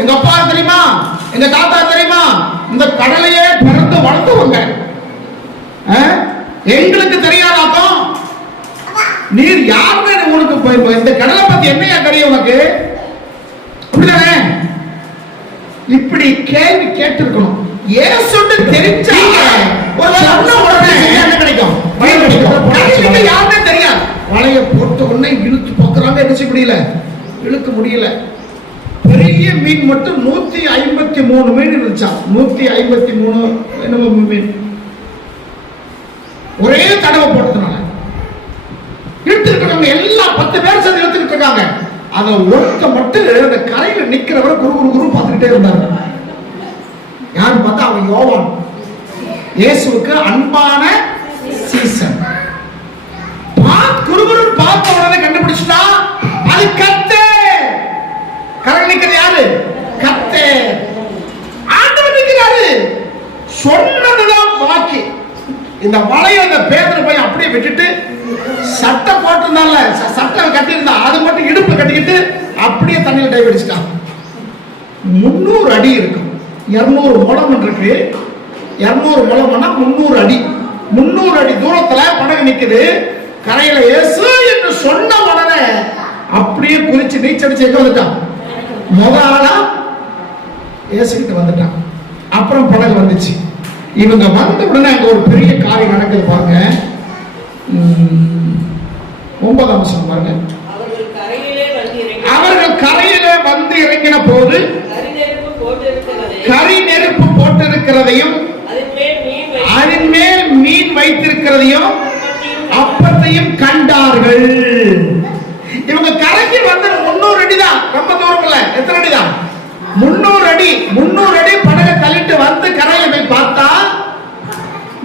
எங்க அப்பா தெரியுமா, எங்க தாத்தா தெரியுமா, இந்த கடலையே பிறந்து வளர்த்தவங்க, எங்களுக்கு தெரியாதாக்கும் நீர் யாருமே உனக்கு இந்த கடலை பத்தி என்னையா தெரியும் உனக்கு? அப்படிதானே? இப்படி கேள்வி கேட்டிருக்கணும். ஏசுன்னு தெரிஞ்சாங்க ஒரு சொன்ன உடனே என்ன கிடைக்கும்? பயம் கிடைக்கும். யாருமே தெரியாது. வலைய போட்ட உடனே இழுத்து பார்க்கறாங்க, என்ன செய்ய முடியல, இழுக்க முடியல. பெரிய மீன் மட்டும் 153 மீன் இருந்துச்சா? 153 என்னமோ மீன் ஒரே தடவை போட்டதுனால இழுத்துக்கிட்டு எல்லாம் 10 பேர் சேர்ந்து இழுத்துக்கிட்டு இருக்காங்க. அதை ஒருத்த மட்டும் அந்த கரையில நிக்கிறவரை குரு குரு குரு பார்த்துக்கிட்டே இருந்தாங்க. யாருன்னு பார்த்தா அவன் யோவான், இயேசுவுக்கு அன்பான சீசன். குருகுரு பார்த்த உடனே கண்டுபிடிச்சுட்டா அது கத்தே. கரை நிக்கிறது யாரு? கத்தே. ஆண்டவர் நிக்கிறாரு. சொன்னதுதான் பாக்கி. இந்த வலையை அந்த பேதர் போய் அப்படியே விட்டுட்டு சட்டை போட்டிருந்தால, சட்டை கட்டியிருந்தா அது மட்டும் இடுப்பு கட்டிக்கிட்டு அப்படியே தண்ணியில் டை அடிச்சிட்டான். 300 அடி இருக்கும். 200 முழம் இருக்கு. 200 முழம்னா 300 அடி. 300 அடி தூரத்துல படகு நிக்குது. கரையில இயேசு என்று சொன்ன உடனே அப்படியே குறிச்சு நீச்சடிச்சு எங்க வந்துட்டான்? முதலா இயேசு கிட்ட வந்துட்டான். அப்புறம் படகு வந்துச்சு. இவங்க வந்த உடனே அங்க ஒரு பெரிய காரியம் நடக்குது பாருங்க. 9ஆம் வசனம் பாருங்க. அவர்கள் கரையிலே வந்து இறங்கின போது கரி நெருப்பு போட்டிருக்கிறதையும் அதன் மேல் மீன் வைத்திருக்கிறதையும் அப்பத்தையும் கண்டார்கள். இவங்க கரைக்கு வந்து 300 அடி தான், ரொம்ப தூரம் இல்ல. எத்தனை அடி தான்? 300 அடி. 300 அடி படகை தள்ளிட்டு வந்து கரையில போய் பார்த்தா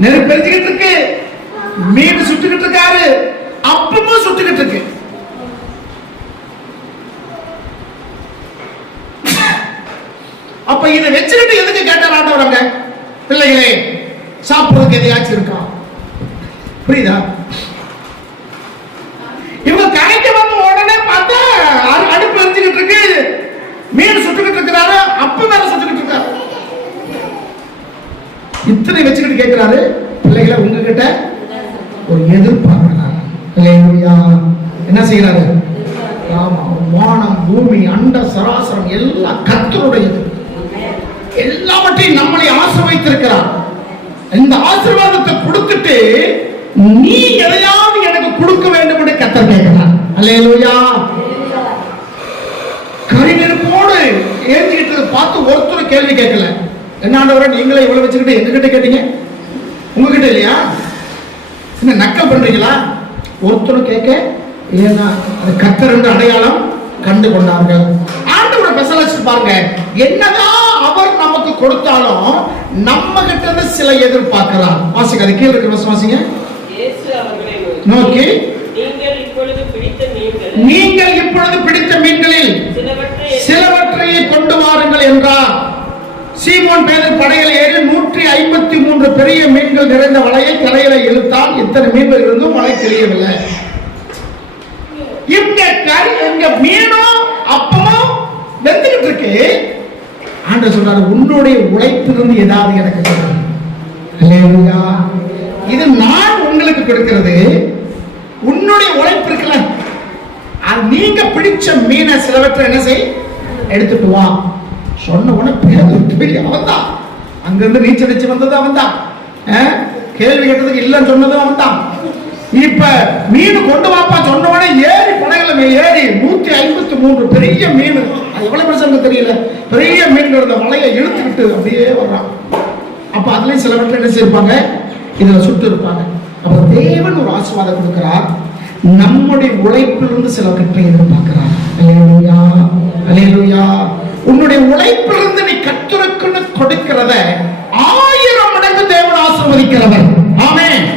நெருப்பு எரிஞ்சுக்கிட்டு இருக்கு, மீன் சுட்டுக்கிட்டு இருக்காரு, அப்பமும் சுட்டுக்கிட்டு இருக்கு. அப்ப இதை வச்சுக்கிட்டு எதுக்கு கேட்டார் ஆண்டவரங்க? பிள்ளைகளே, சாப்பிடுறதுக்கு எதையாச்சும் இருக்கா? புரியுதா? இவங்க கரைக்கு வந்து உடனே பார்த்தா அடுப்பு எரிஞ்சுக்கிட்டு இருக்கு, மீன் சுட்டுக்கிட்டு இருக்கிறாரு, அப்ப வேற சுட்டுக்கிட்டு இருக்காரு. இத்தனை வச்சுக்கிட்டு கேட்கிறாரு. பிள்ளைகளை உங்ககிட்ட ஒரு எதிர்பார்க்கிறார். என்ன செய்யறாரு? ஆமா, வானம் பூமி அண்ட சராசரம் எல்லாம் கர்த்தருடையது. எல்லாவற்றையும் நம்மளை ஆசீர்வதித்திருக்கிறார். இந்த ஆசீர்வாதத்தை கொடுத்துட்டு நீ எதையாவது எனக்கு கொடுக்க வேண்டும் என்று கர்த்தர் கேட்கிறார். அல்லேலூயா. கரிநெருப்போடு ஏற்றிக்கிட்டு பார்த்து ஒருத்தர் கேள்வி கேட்கல. என்னாண்டவரை நீங்களே இவ்வளவு வச்சுக்கிட்டு எங்ககிட்ட கேட்டீங்க? உங்ககிட்ட இல்லையா? என்ன நக்கல் பண்றீங்களா? ஒருத்தரும் கேட்க, ஏன்னா அது கர்த்தர் என்று அடையாளம் கண்டு கொண்டார்கள். ஆண்டவரை பெசலச்சு பாருங்க. என்னதான் அவர் நமக்கு கொடுத்தாலும் நம்ம கிட்ட இருந்து சில எதிர்பார்க்கிறார். வாசிங்க, அது கீழே இருக்கிற வாசிங்க. நோக்கி நீங்கள் இப்பொழுது பிடித்த மீன்களில் சிலவற்றை கொண்டு வாருங்கள் என்றார். சீமோன் பேதுரு படகில் ஏறி 153 பெரிய மீன்கள் நிறைந்த வலையை கரையில இழுத்தால் இத்தனை மீன்கள் இருந்தும் வலை தெரியவில்லை. இங்க மீனும் அப்பமும் வெந்துகிட்டு இருக்கு. ஆண்டவர் சொல்றாரு, உன்னுடைய உழைப்பிலிருந்து ஏதாவது எனக்கு கொடுங்க. அல்லேலூயா. இது நான் உங்களுக்கு கொடுக்கிறது. உன்னுடைய உழைப்பு இருக்குல்ல, நீங்க பிடிச்ச மீனை சிலவற்றை என்ன செய், எடுத்துட்டு வா. சொன்ன உடனே அவன் தான் அங்கிருந்து நீச்சடிச்சு வந்தது அவன் தான். கேள்வி கேட்டதுக்கு இல்லன்னு சொன்னதும் அவன் தான். இப்ப மீன் கொண்டு வாப்பா சொன்ன உடனே ஏறி படகுல ஏறி 153 பெரிய மீன். அது எவ்வளவு பெருசு தெரியல, பெரிய மீன் இருந்த மலையை இழுத்துக்கிட்டு அப்படியே வர்றான். அப்ப அதுலயும் சிலவற்றை என்ன செய்யிருப்பாங்க, இதுல சுட்டு இருப்பாங்க. அப்ப தேவன் ஒரு ஆசீர்வாதம் கொடுக்கிறார். நம்முடைய உழைப்பிலிருந்து சிலவற்றை எதிர்பார்க்கிறார். அல்லேலூயா, அல்லேலூயா. உன்னுடைய உழைப்பிலிருந்து நீ கர்த்தருக்கு கொடுக்கிறத 1000 மடங்கு தேவன் ஆசீர்வதிக்கிறவர். ஆமென்.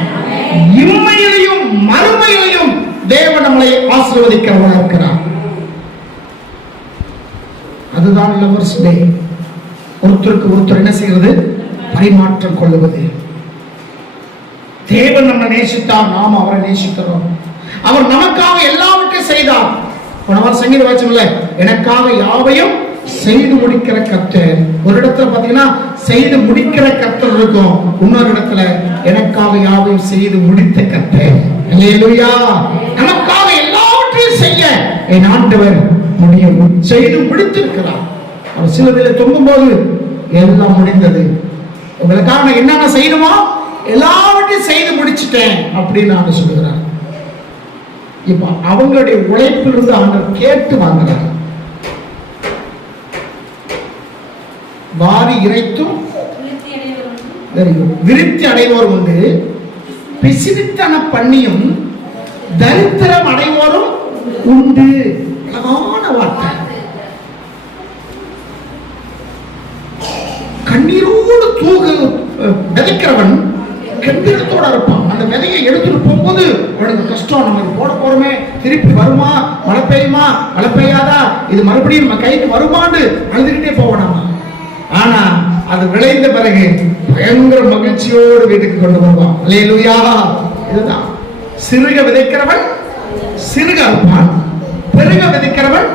இம்மையிலையும் மறுமையிலையும் தேவன் நம்மளை ஆசீர்வதிக்கிறவராக இருக்கிறார். அதுதான் லவர்ஸ் டே. ஒருத்தருக்கு ஒருத்தர் என்ன செய்கிறது, பரிமாற்றம் கொள்ளுவது. தேவன் நம்ம நேசித்தார், நாம் அவரை நேசிக்கிறோம். அவர் நமக்காக எல்லாவற்றையும் செய்தார். போன சங்கீத வாச்சமில்ல, எனக்காக யாவையும் செய்து முடிக்கிற கர்த்தர். ஒரு இடத்துல பாத்தீங்கன்னா செய்து முடிக்கிற கர்த்தர் இருக்கும், இன்னொரு இடத்துல எனக்காக யாவையும் செய்து முடித்த கர்த்தர். அல்லேலூயா. நமக்காக எல்லாவற்றையும் செய்ய என் ஆண்டவர் முடியும், செய்து முடித்திருக்கிறார். அவர் சிலுவையில தொங்கும்போது எல்லாம் முடிந்தது, உங்களுக்காக நான் என்னென்ன செய்யணுமோ எல்லாவற்றையும் செய்து முடிச்சிட்டேன் அப்படின்னு ஆண்டு சொல்லுகிறார். இப்ப அவங்களுடைய உழைப்பிலிருந்து ஆண்டவர் கேட்டு வாங்குறார். வாரி இறைத்தும் விருத்தி அடைவோர் உண்டு, பிசினித்தன பண்ணியும் தரித்திரம் அடைவோரும் உண்டு. அழகான வார்த்தை. கண்ணீரோடு விதைக்கிறவன் கம்பீரத்தோட இருப்பான். அந்த விதையை எடுத்துட்டு போகும்போது அவனுக்கு கஷ்டம், நம்ம போட போறோமே, திருப்பி வருமா, மழை பெய்யுமா, மழை பெய்யாதா, இது மறுபடியும் நம்ம கைக்கு வருமான்னு அழுதுகிட்டே போவானாமா. ஆனா அது விளைந்த பிறகு பயங்கர மகிழ்ச்சியோடு வீட்டுக்கு கொண்டு வருவான். அல்லேலூயா. இதுதான் சிறுக விதைக்கிறவன் சிறுக இருப்பான், பெருக விதைக்கிறவன்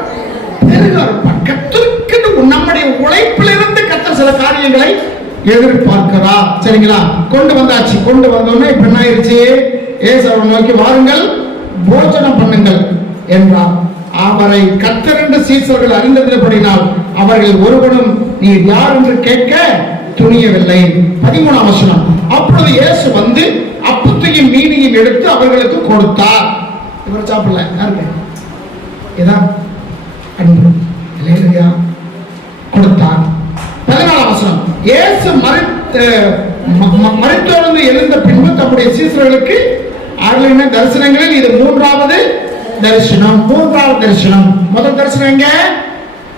பெருக இருப்பான். கர்த்தருக்கு நம்முடைய உழைப்பிலிருந்து கர்த்தர் சில காரியங்களை எதிர்பார்க்கிறார். சரிங்களா? கொண்டு வந்தாச்சு. கொண்டு வந்தோன்னே இப்ப என்ன ஆயிருச்சு? ஏசாவை நோக்கி வாருங்கள், போஜனம் பண்ணுங்கள் என்றார். அவரை கர்த்தர் என்று சீசர்கள் அறிந்ததின்படினால் அவர்கள் ஒருவனும் நீர் யார் என்று கேட்க துணியவில்லை. 13ஆம் வசனம். அப்பொழுது இயேசு வந்து அப்பத்தையும் மீனையும் எடுத்து அவர்களுக்கு கொடுத்தார். இவர் சாப்பிடல, யாருக்கு? இதான் அன்பு. இல்லையா? கொடுத்தார். 14ஆம் வசனம். இயேசு மரித்தோர்ந்து எழுந்த பின்பு தம்முடைய சீசர்களுக்கு அருளின தரிசனங்களில் இது மூன்றாவது தரிசனம். மூன்றாவது தரிசனம். முதல் தரிசனம் எங்க?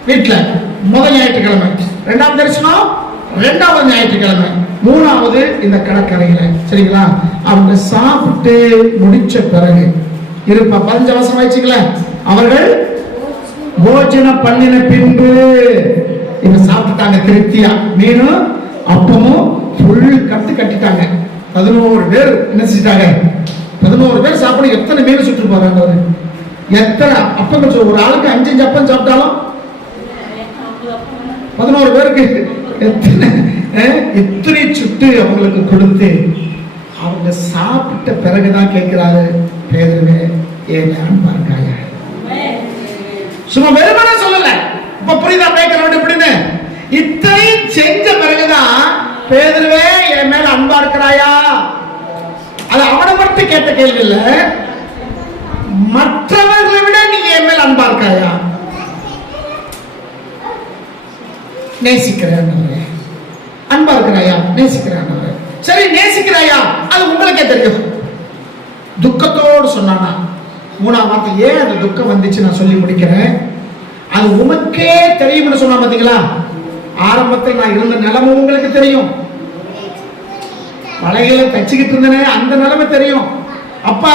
வீட்டுல, முதல் ஞாயிற்றுக்கிழமை. இரண்டாவது தரிசனம் இரண்டாவது ஞாயிற்றுக்கிழமை. மூணாவது இந்த கடற்கரையில. சரிங்களா? அவங்க சாப்பிட்டு முடிச்ச பிறகு இருப்பா 15 வருஷம் ஆயிடுச்சுங்கள, அவர்கள் போஜனம் பண்ணின பின்பு இவங்க சாப்பிட்டாங்க திருப்தியா. மீனும் அப்பமும் ஃபுல் கட்டிட்டாங்க. 11 பேர் என்ன செஞ்சிட்டாங்க? 11 பேர் சாப்பிட எத்தனை மீன் சுட்டு போறாங்க? எத்தனை அப்பம்? ஒரு ஆளுக்கு 5 அப்பம் சாப்பிட்டாலும் 11 பேருக்கு எத்தனை சுட்டு அவங்களுக்கு கொடுத்து அவங்க சாப்பிட்ட பிறகுதான் கேட்கிறாரு, பேதுருவே ஏன் அன்பா இருக்காயா? சும்மா வெறுமனே சொல்லல. இப்ப புரியுதா பேக்கிறவன் எப்படின்னு? இத்தனை செஞ்ச பிறகுதான் பேதுருவே என் மேல அன்பா இருக்கிறாயா? அது அவனை மட்டும் கேட்ட கேள்வி இல்ல, மற்றவர்களை விட நீங்க என் மேல் அன்பா இருக்காயா? நேசிக்கிறேன், அன்பா இருக்கிறாயா? நேசிக்கிறேன். சரி, நேசிக்கிறாயா? அது உங்களுக்கே தெரியும். துக்கத்தோடு சொன்னானா? 3ஆம் வார்த்தை. ஏன் அந்த துக்கம் வந்துச்சு நான் சொல்லி முடிக்கிறேன். அது உமக்கே தெரியும்னு சொன்னா பாத்தீங்களா? ஆரம்பத்தில் நான் இருந்த நிலைமை உங்களுக்கு தெரியும். படகுல தச்சுக்கிட்டு இருந்தனே அந்த நிலைமை தெரியும். அப்ப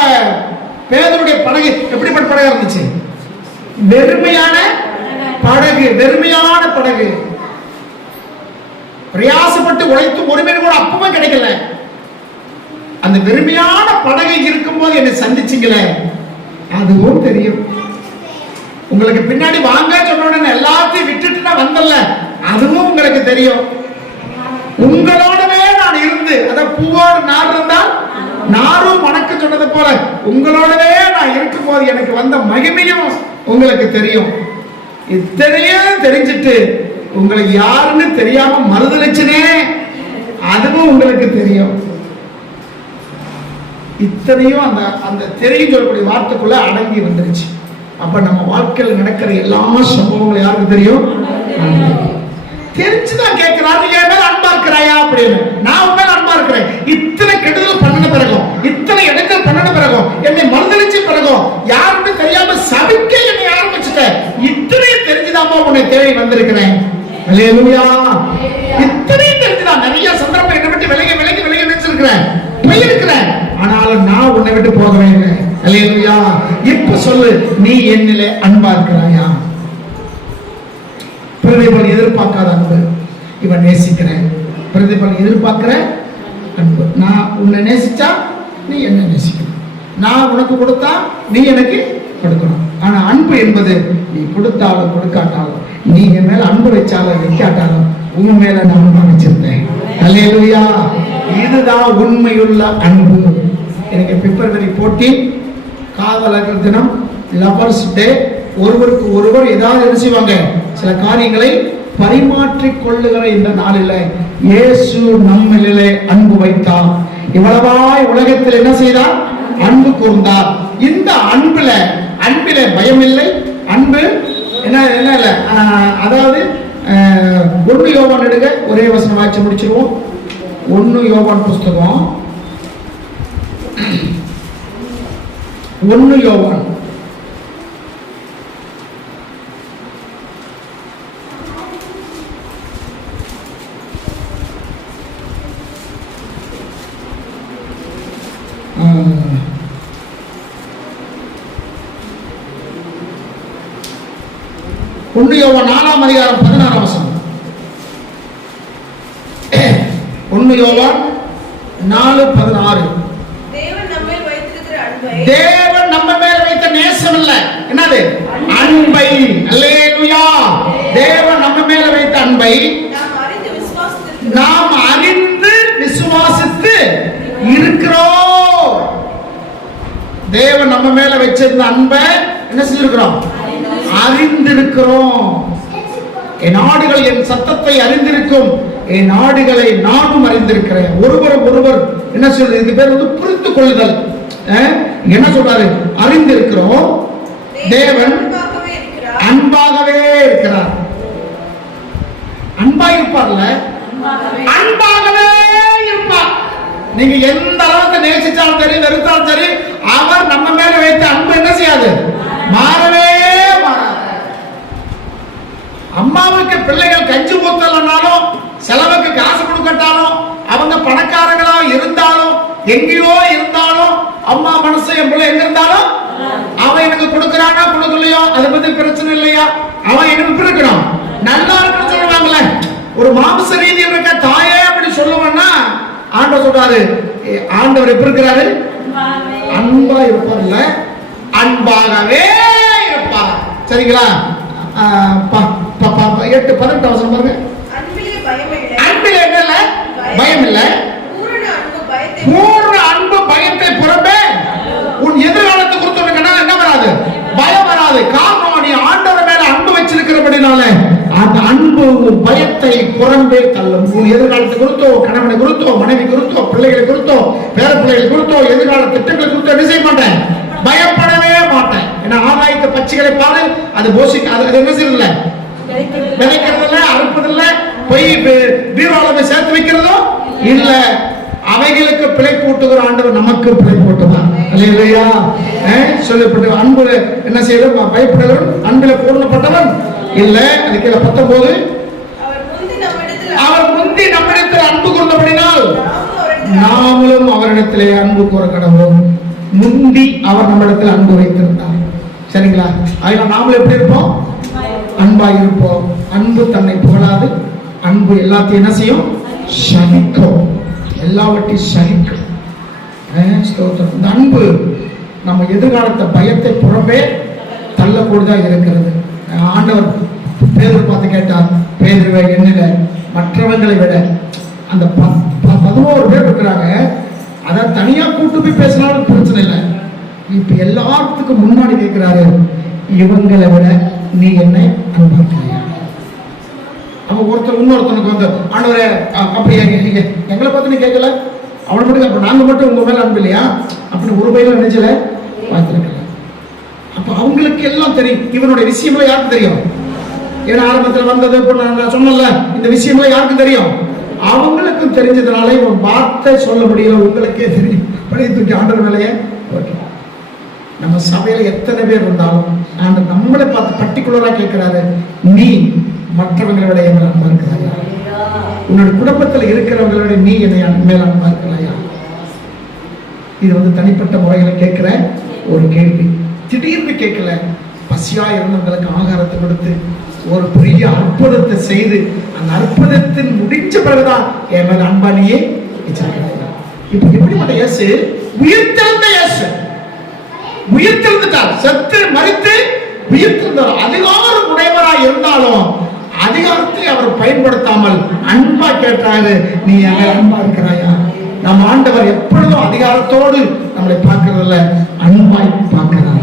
பேதுருடைய படகு எப்படிப்பட்ட படகா இருந்துச்சு? வெறுமையான படகு. வெறுமையான படகு. பிரயாசப்பட்டு உழைத்து ஒரு மீன் கூட அப்பவே கிடைக்கல. அந்த வெறுமையான படகை இருக்கும்போது என்னை சந்திச்சிங்களே, அதுவும் தெரியும். உங்களுக்கு பின்னாடி வாங்க சொன்ன உடனே எல்லாத்தையும் விட்டுட்டு நான் வந்தல, அதுவும் உங்களுக்கு தெரியும். உங்களோடவே நான் இருந்து, அத பூவோடு நார் இருந்தால் நாரும் வணக்கம் சொன்னது போல உங்களோடவே நான் இருக்கும் போது எனக்கு வந்த மகிமையும் உங்களுக்கு தெரியும். இத்தனையும் தெரிஞ்சிட்டு உங்களுக்கு யாருன்னு தெரியாம மறுதளிச்சனே, அதுவும் உங்களுக்கு தெரியும். இத்தனையும் அந்த அந்த தெரியும் சொல்லக்கூடிய வார்த்தைக்குள்ள அடங்கி வந்துருச்சு. அப்ப நம்ம வாழ்க்கையில் நடக்கிற எல்லா சம்பவங்களும் யாருக்கு தெரியும்? தெரிஞ்சுதான் கேட்கிறாரு, என் மேல அன்பா இருக்கிறாயா அப்படின்னு. நான் உன் மேல அன்பா இருக்கிறேன். இத்தனை கெடுதல் பண்ணின பிறகும், இத்தனை இடங்கள் பண்ணின பிறகும், என்னை மறுதளிச்ச பிறகும், யாருன்னு தெரியாம சபிக்க என்னை ஆரம்பிச்சுட்ட. இத்தனையும் தெரிஞ்சுதாமா உன்னை தேடி வந்திருக்கிறேன். அல்லேலூயா. இத்தனையும் தெரிஞ்சுதான் நிறைய சந்தர்ப்பம் என்னை விட்டு விலகி விலகி விலகி வச்சிருக்கிறேன், போயிருக்கிறேன். ஆனாலும் நான் உன்னை விட்டு போகவே இல்லை. அல்லேலூயா. இப்ப சொல்லு, நீ என்னிலே அன்பா இருக்கிறாயா? பிரதிபலன் எதிர்பார்க்காத அன்பு. இவன் நேசிக்கிறேன், பிரதிபலன் எதிர்பார்க்கிற அன்பு. நான் உன்னை நேசிச்சா நீ என்ன நேசிக்கணும், நான் உனக்கு கொடுத்தா நீ எனக்கு கொடுக்கணும். ஆனா அன்பு என்பது நீ கொடுத்தாலும் கொடுக்காட்டாலும், நீ என் மேல அன்பு வச்சாலும் வைக்காட்டாலும் உன் மேல நான் அன்பு வச்சிருந்தேன். அல்லேலூயா. இதுதான் உண்மையுள்ள அன்பு. எனக்கு பிப்ரவரி 14 காதலர்கள் தினம், லவர்ஸ் டே. ஒருவருக்கு ஒருவர் ஏதாவது என்ன செய்வாங்க, சில காரியங்களை பரிமாற்றிக் கொள்ளுகிற இந்த நாளில் இயேசு நம்மிலே அன்பு வைத்தார். இவ்வளவாய் உலகத்தில் என்ன செய்தார், அன்பு கூர்ந்தார். இந்த அன்பில பயம் இல்லை. அன்பு என்ன இல்ல, அதாவது 1 யோவான் எடுங்க, ஒரே வசனம் வாய்ச்சி முடிச்சிருவோம். 1 யோவான் புஸ்தகம், 1 யோவான் ஒன்று யோவான் 4ஆம் அதிகாரம் 16ஆம் வசனம். 1 யோவான் 4:16. தேவன் நம்ம மேல் வைத்திருக்கிற அன்பை, தேவன் நம்ம மேல் வைத்த நேசம் இல்ல, என்னது, அன்பை. அல்லேலூயா. தேவன் நம்ம மேல வைத்த அன்பை நாம் அறிந்து விசுவாசித்து இருக்கிறோம். தேவன் நம்ம மேல வச்சிருந்த அன்பை என்ன செஞ்சிருக்கிறோம், அறிந்திருக்கிறோம். என் ஆடுகள் என் சத்தத்தை அறிந்திருக்கும், என் ஆடுகளை நானும் அறிந்திருக்கிறேன். ஒருவர் என்ன சொல்றது, இது பேர் வந்து புரிந்து கொள்ளுதல். என்ன சொல்றாரு, அறிந்திருக்கிறோம். தேவன் அன்பாகவே இருக்கிறார். அன்பா இருப்பார்ல, அன்பாகவே இருப்பார். நீங்க எந்த அளவுக்கு நேசிச்சாலும் சரி, வெறுத்தாலும் சரி, அவர் நம்ம மேல வைத்த அன்பு என்ன செய்யாது, மாறவே மாறாது. அம்மாவுக்கு பிள்ளைகள் கஞ்சி ஊத்தலனாலும், செலவுக்கு காசு கொடுக்கட்டாலும், அவங்க பணக்காரங்களா இருந்தாலும், எங்கேயோ இருந்தாலும், அம்மா மனசு என் பிள்ளை எங்க இருந்தாலும் அவன் எனக்கு கொடுக்கறானா கொடுக்கலையோ அதை பத்தி பிரச்சனை இல்லையா, அவன் எனக்கு இருக்கணும், நல்லா இருக்குன்னு சொல்லுவாங்கல்ல. ஒரு மாம்ச ரீதியில் இருக்க தாயே அப்படி சொல்லுவேன்னா, ஆண்டவர் சொல்றாரு, ஆண்டவர் எப்படி இருக்கிறாரு, அன்பா இருப்பார்ல, அன்பாகவே இருப்பார். சரிங்களா? 8:18 வசனம் பாருங்க. அன்பிலே என்ன இல்ல, பயம் இல்ல. பூர்ண அன்பு பயத்தை புறம்பே. உன் எதிர்காலத்தை குறித்து உனக்கு என்ன வராது, பயம் வராது. காரணம், நீ ஆண்டவர் மேல அன்பு வச்சிருக்கிறபடினால அந்த அன்பு பயத்தை புறம்பே தள்ளும். உன் எதிர்காலத்தை குறித்தோ, கணவனை குறித்தோ, மனைவி குறித்தோ, பிள்ளைகளை குறித்தோ, பேர பிள்ளைகளை குறித்தோ, எதிர்கால திட்டங்களை குறித்தோ என்ன செய்ய மாட்டேன், பயப்படவே மாட்டேன். ஏன்னா ஆகாயத்து பட்சிகளை பாரு, அது போஷிக்க, அது என்ன செய்யறதில்ல, விதைக்கிறதில்ல, அறுப்பதில்ல, போய் பீரோல சேர்த்து வைக்கிறதோ இல்ல. அவைகளுக்கு பிழை போட்டுகிற ஆண்டவர் நமக்கு பிழை போட்டுவார். அல்லேலூயா. சொல்லப்பட்ட அன்பு என்ன செய்யணும், பயப்படுகிறவன் அன்பில பூர்ணப்பட்டவன் இல்ல. அதுக்கு 19, அவர் முந்தி நம்மிடத்தில் அன்பு கூர்ந்தபடினால் நாமளும் அவரிடத்திலே அன்பு கூற கடவோம். முந்தி அவர் நம்மிடத்தில் அன்பு வைத்திருந்தார். சரிங்களா? அதனால நாமளும் எப்படி இருப்போம், அன்பா இருப்போம். அன்பு தன்னை புகழாது. அன்பு எல்லாத்தையும் என்ன செய்யும், சகிக்கும், எல்லாவற்றையும் சகிக்கும். இந்த அன்பு நம்ம எதிர்காலத்தை பயத்தை புறம்பே தள்ளக்கூடியதா இருக்கிறது. ஆண்டவர் பேதுரு பார்த்து கேட்டார், பேதுருவே, என்னில மற்றவங்களை விட அந்த 11 பேர் இருக்கிறாங்க, அதை தனியா கூட்டு போய் பேசினாலும் பிரச்சனை இல்லை. இப்ப எல்லாத்துக்கும் முன்னாடி கேட்கிறாரு, இவங்களை விட நீ என்னை அன்பாக்கிறியா? அவன் ஒருத்தர் இன்னொருத்தனுக்கு வந்து, ஆண்டவரே அப்படி எங்களை பார்த்து நீ கேட்கல, அவனை மட்டும் அப்ப நாங்க மட்டும் உங்க மேல அன்பு இல்லையா அப்படின்னு ஒரு பையில நினைச்சல பார்த்திருக்கல. அப்ப அவங்களுக்கு எல்லாம் தெரியும், இவனுடைய விஷயம்லாம் யாருக்கு தெரியும்? ஏன்னா ஆரம்பத்தில் வந்தது நான் சொன்னல, இந்த விஷயம்லாம் யாருக்கு தெரியும்? அவங்களுக்கும் தெரிஞ்சதுனால இவன் வார்த்தை சொல்ல முடியல. உங்களுக்கே தெரியும், பழைய தூக்கி ஆண்டவர் வேலையை ஓகே. நம்ம சபையில எத்தனை பேர் இருந்தாலும் ஆண்டவர் நம்மளை பார்த்து பர்டிகுலரா கேட்கிறாரு, நீ மற்றவங்களை விட என் அன்பா இருக்கிறாயா? உன்னோட குடும்பத்தில் இருக்கிறவங்களை விட நீ என்னை மேல அன்பா இருக்கிறாயா? இது வந்து தனிப்பட்ட முறையில கேட்கிற ஒரு கேள்வி. திடீர்னு கேட்கல, பசியா இருந்தவங்களுக்கு ஆகாரத்தை கொடுத்து ஒரு பெரிய அற்புதத்தை செய்து அந்த அற்புதத்தின் முடிச்ச பிறகுதான் என் மேல அன்பா நீயே வச்சிருக்கிறாயா? இப்ப எப்படிப்பட்ட இயேசு? உயிர்த்தெழுந்த இயேசு. உயிர்த்தெழுந்துட்டார், செத்து மரித்து உயிர்த்தெழுந்தார். அதிகாரம் உடையவராய் இருந்தாலும் அதிகாரத்தை அவர் பயன்படுத்தாமல் அன்பா கேட்டாரு, நீ அங்க அன்பா இருக்கிறாயா? நம் ஆண்டவர் எப்பொழுதும் அதிகாரத்தோடு நம்மளை பார்க்கறதில்ல, அன்பாய் பார்க்கிறார்.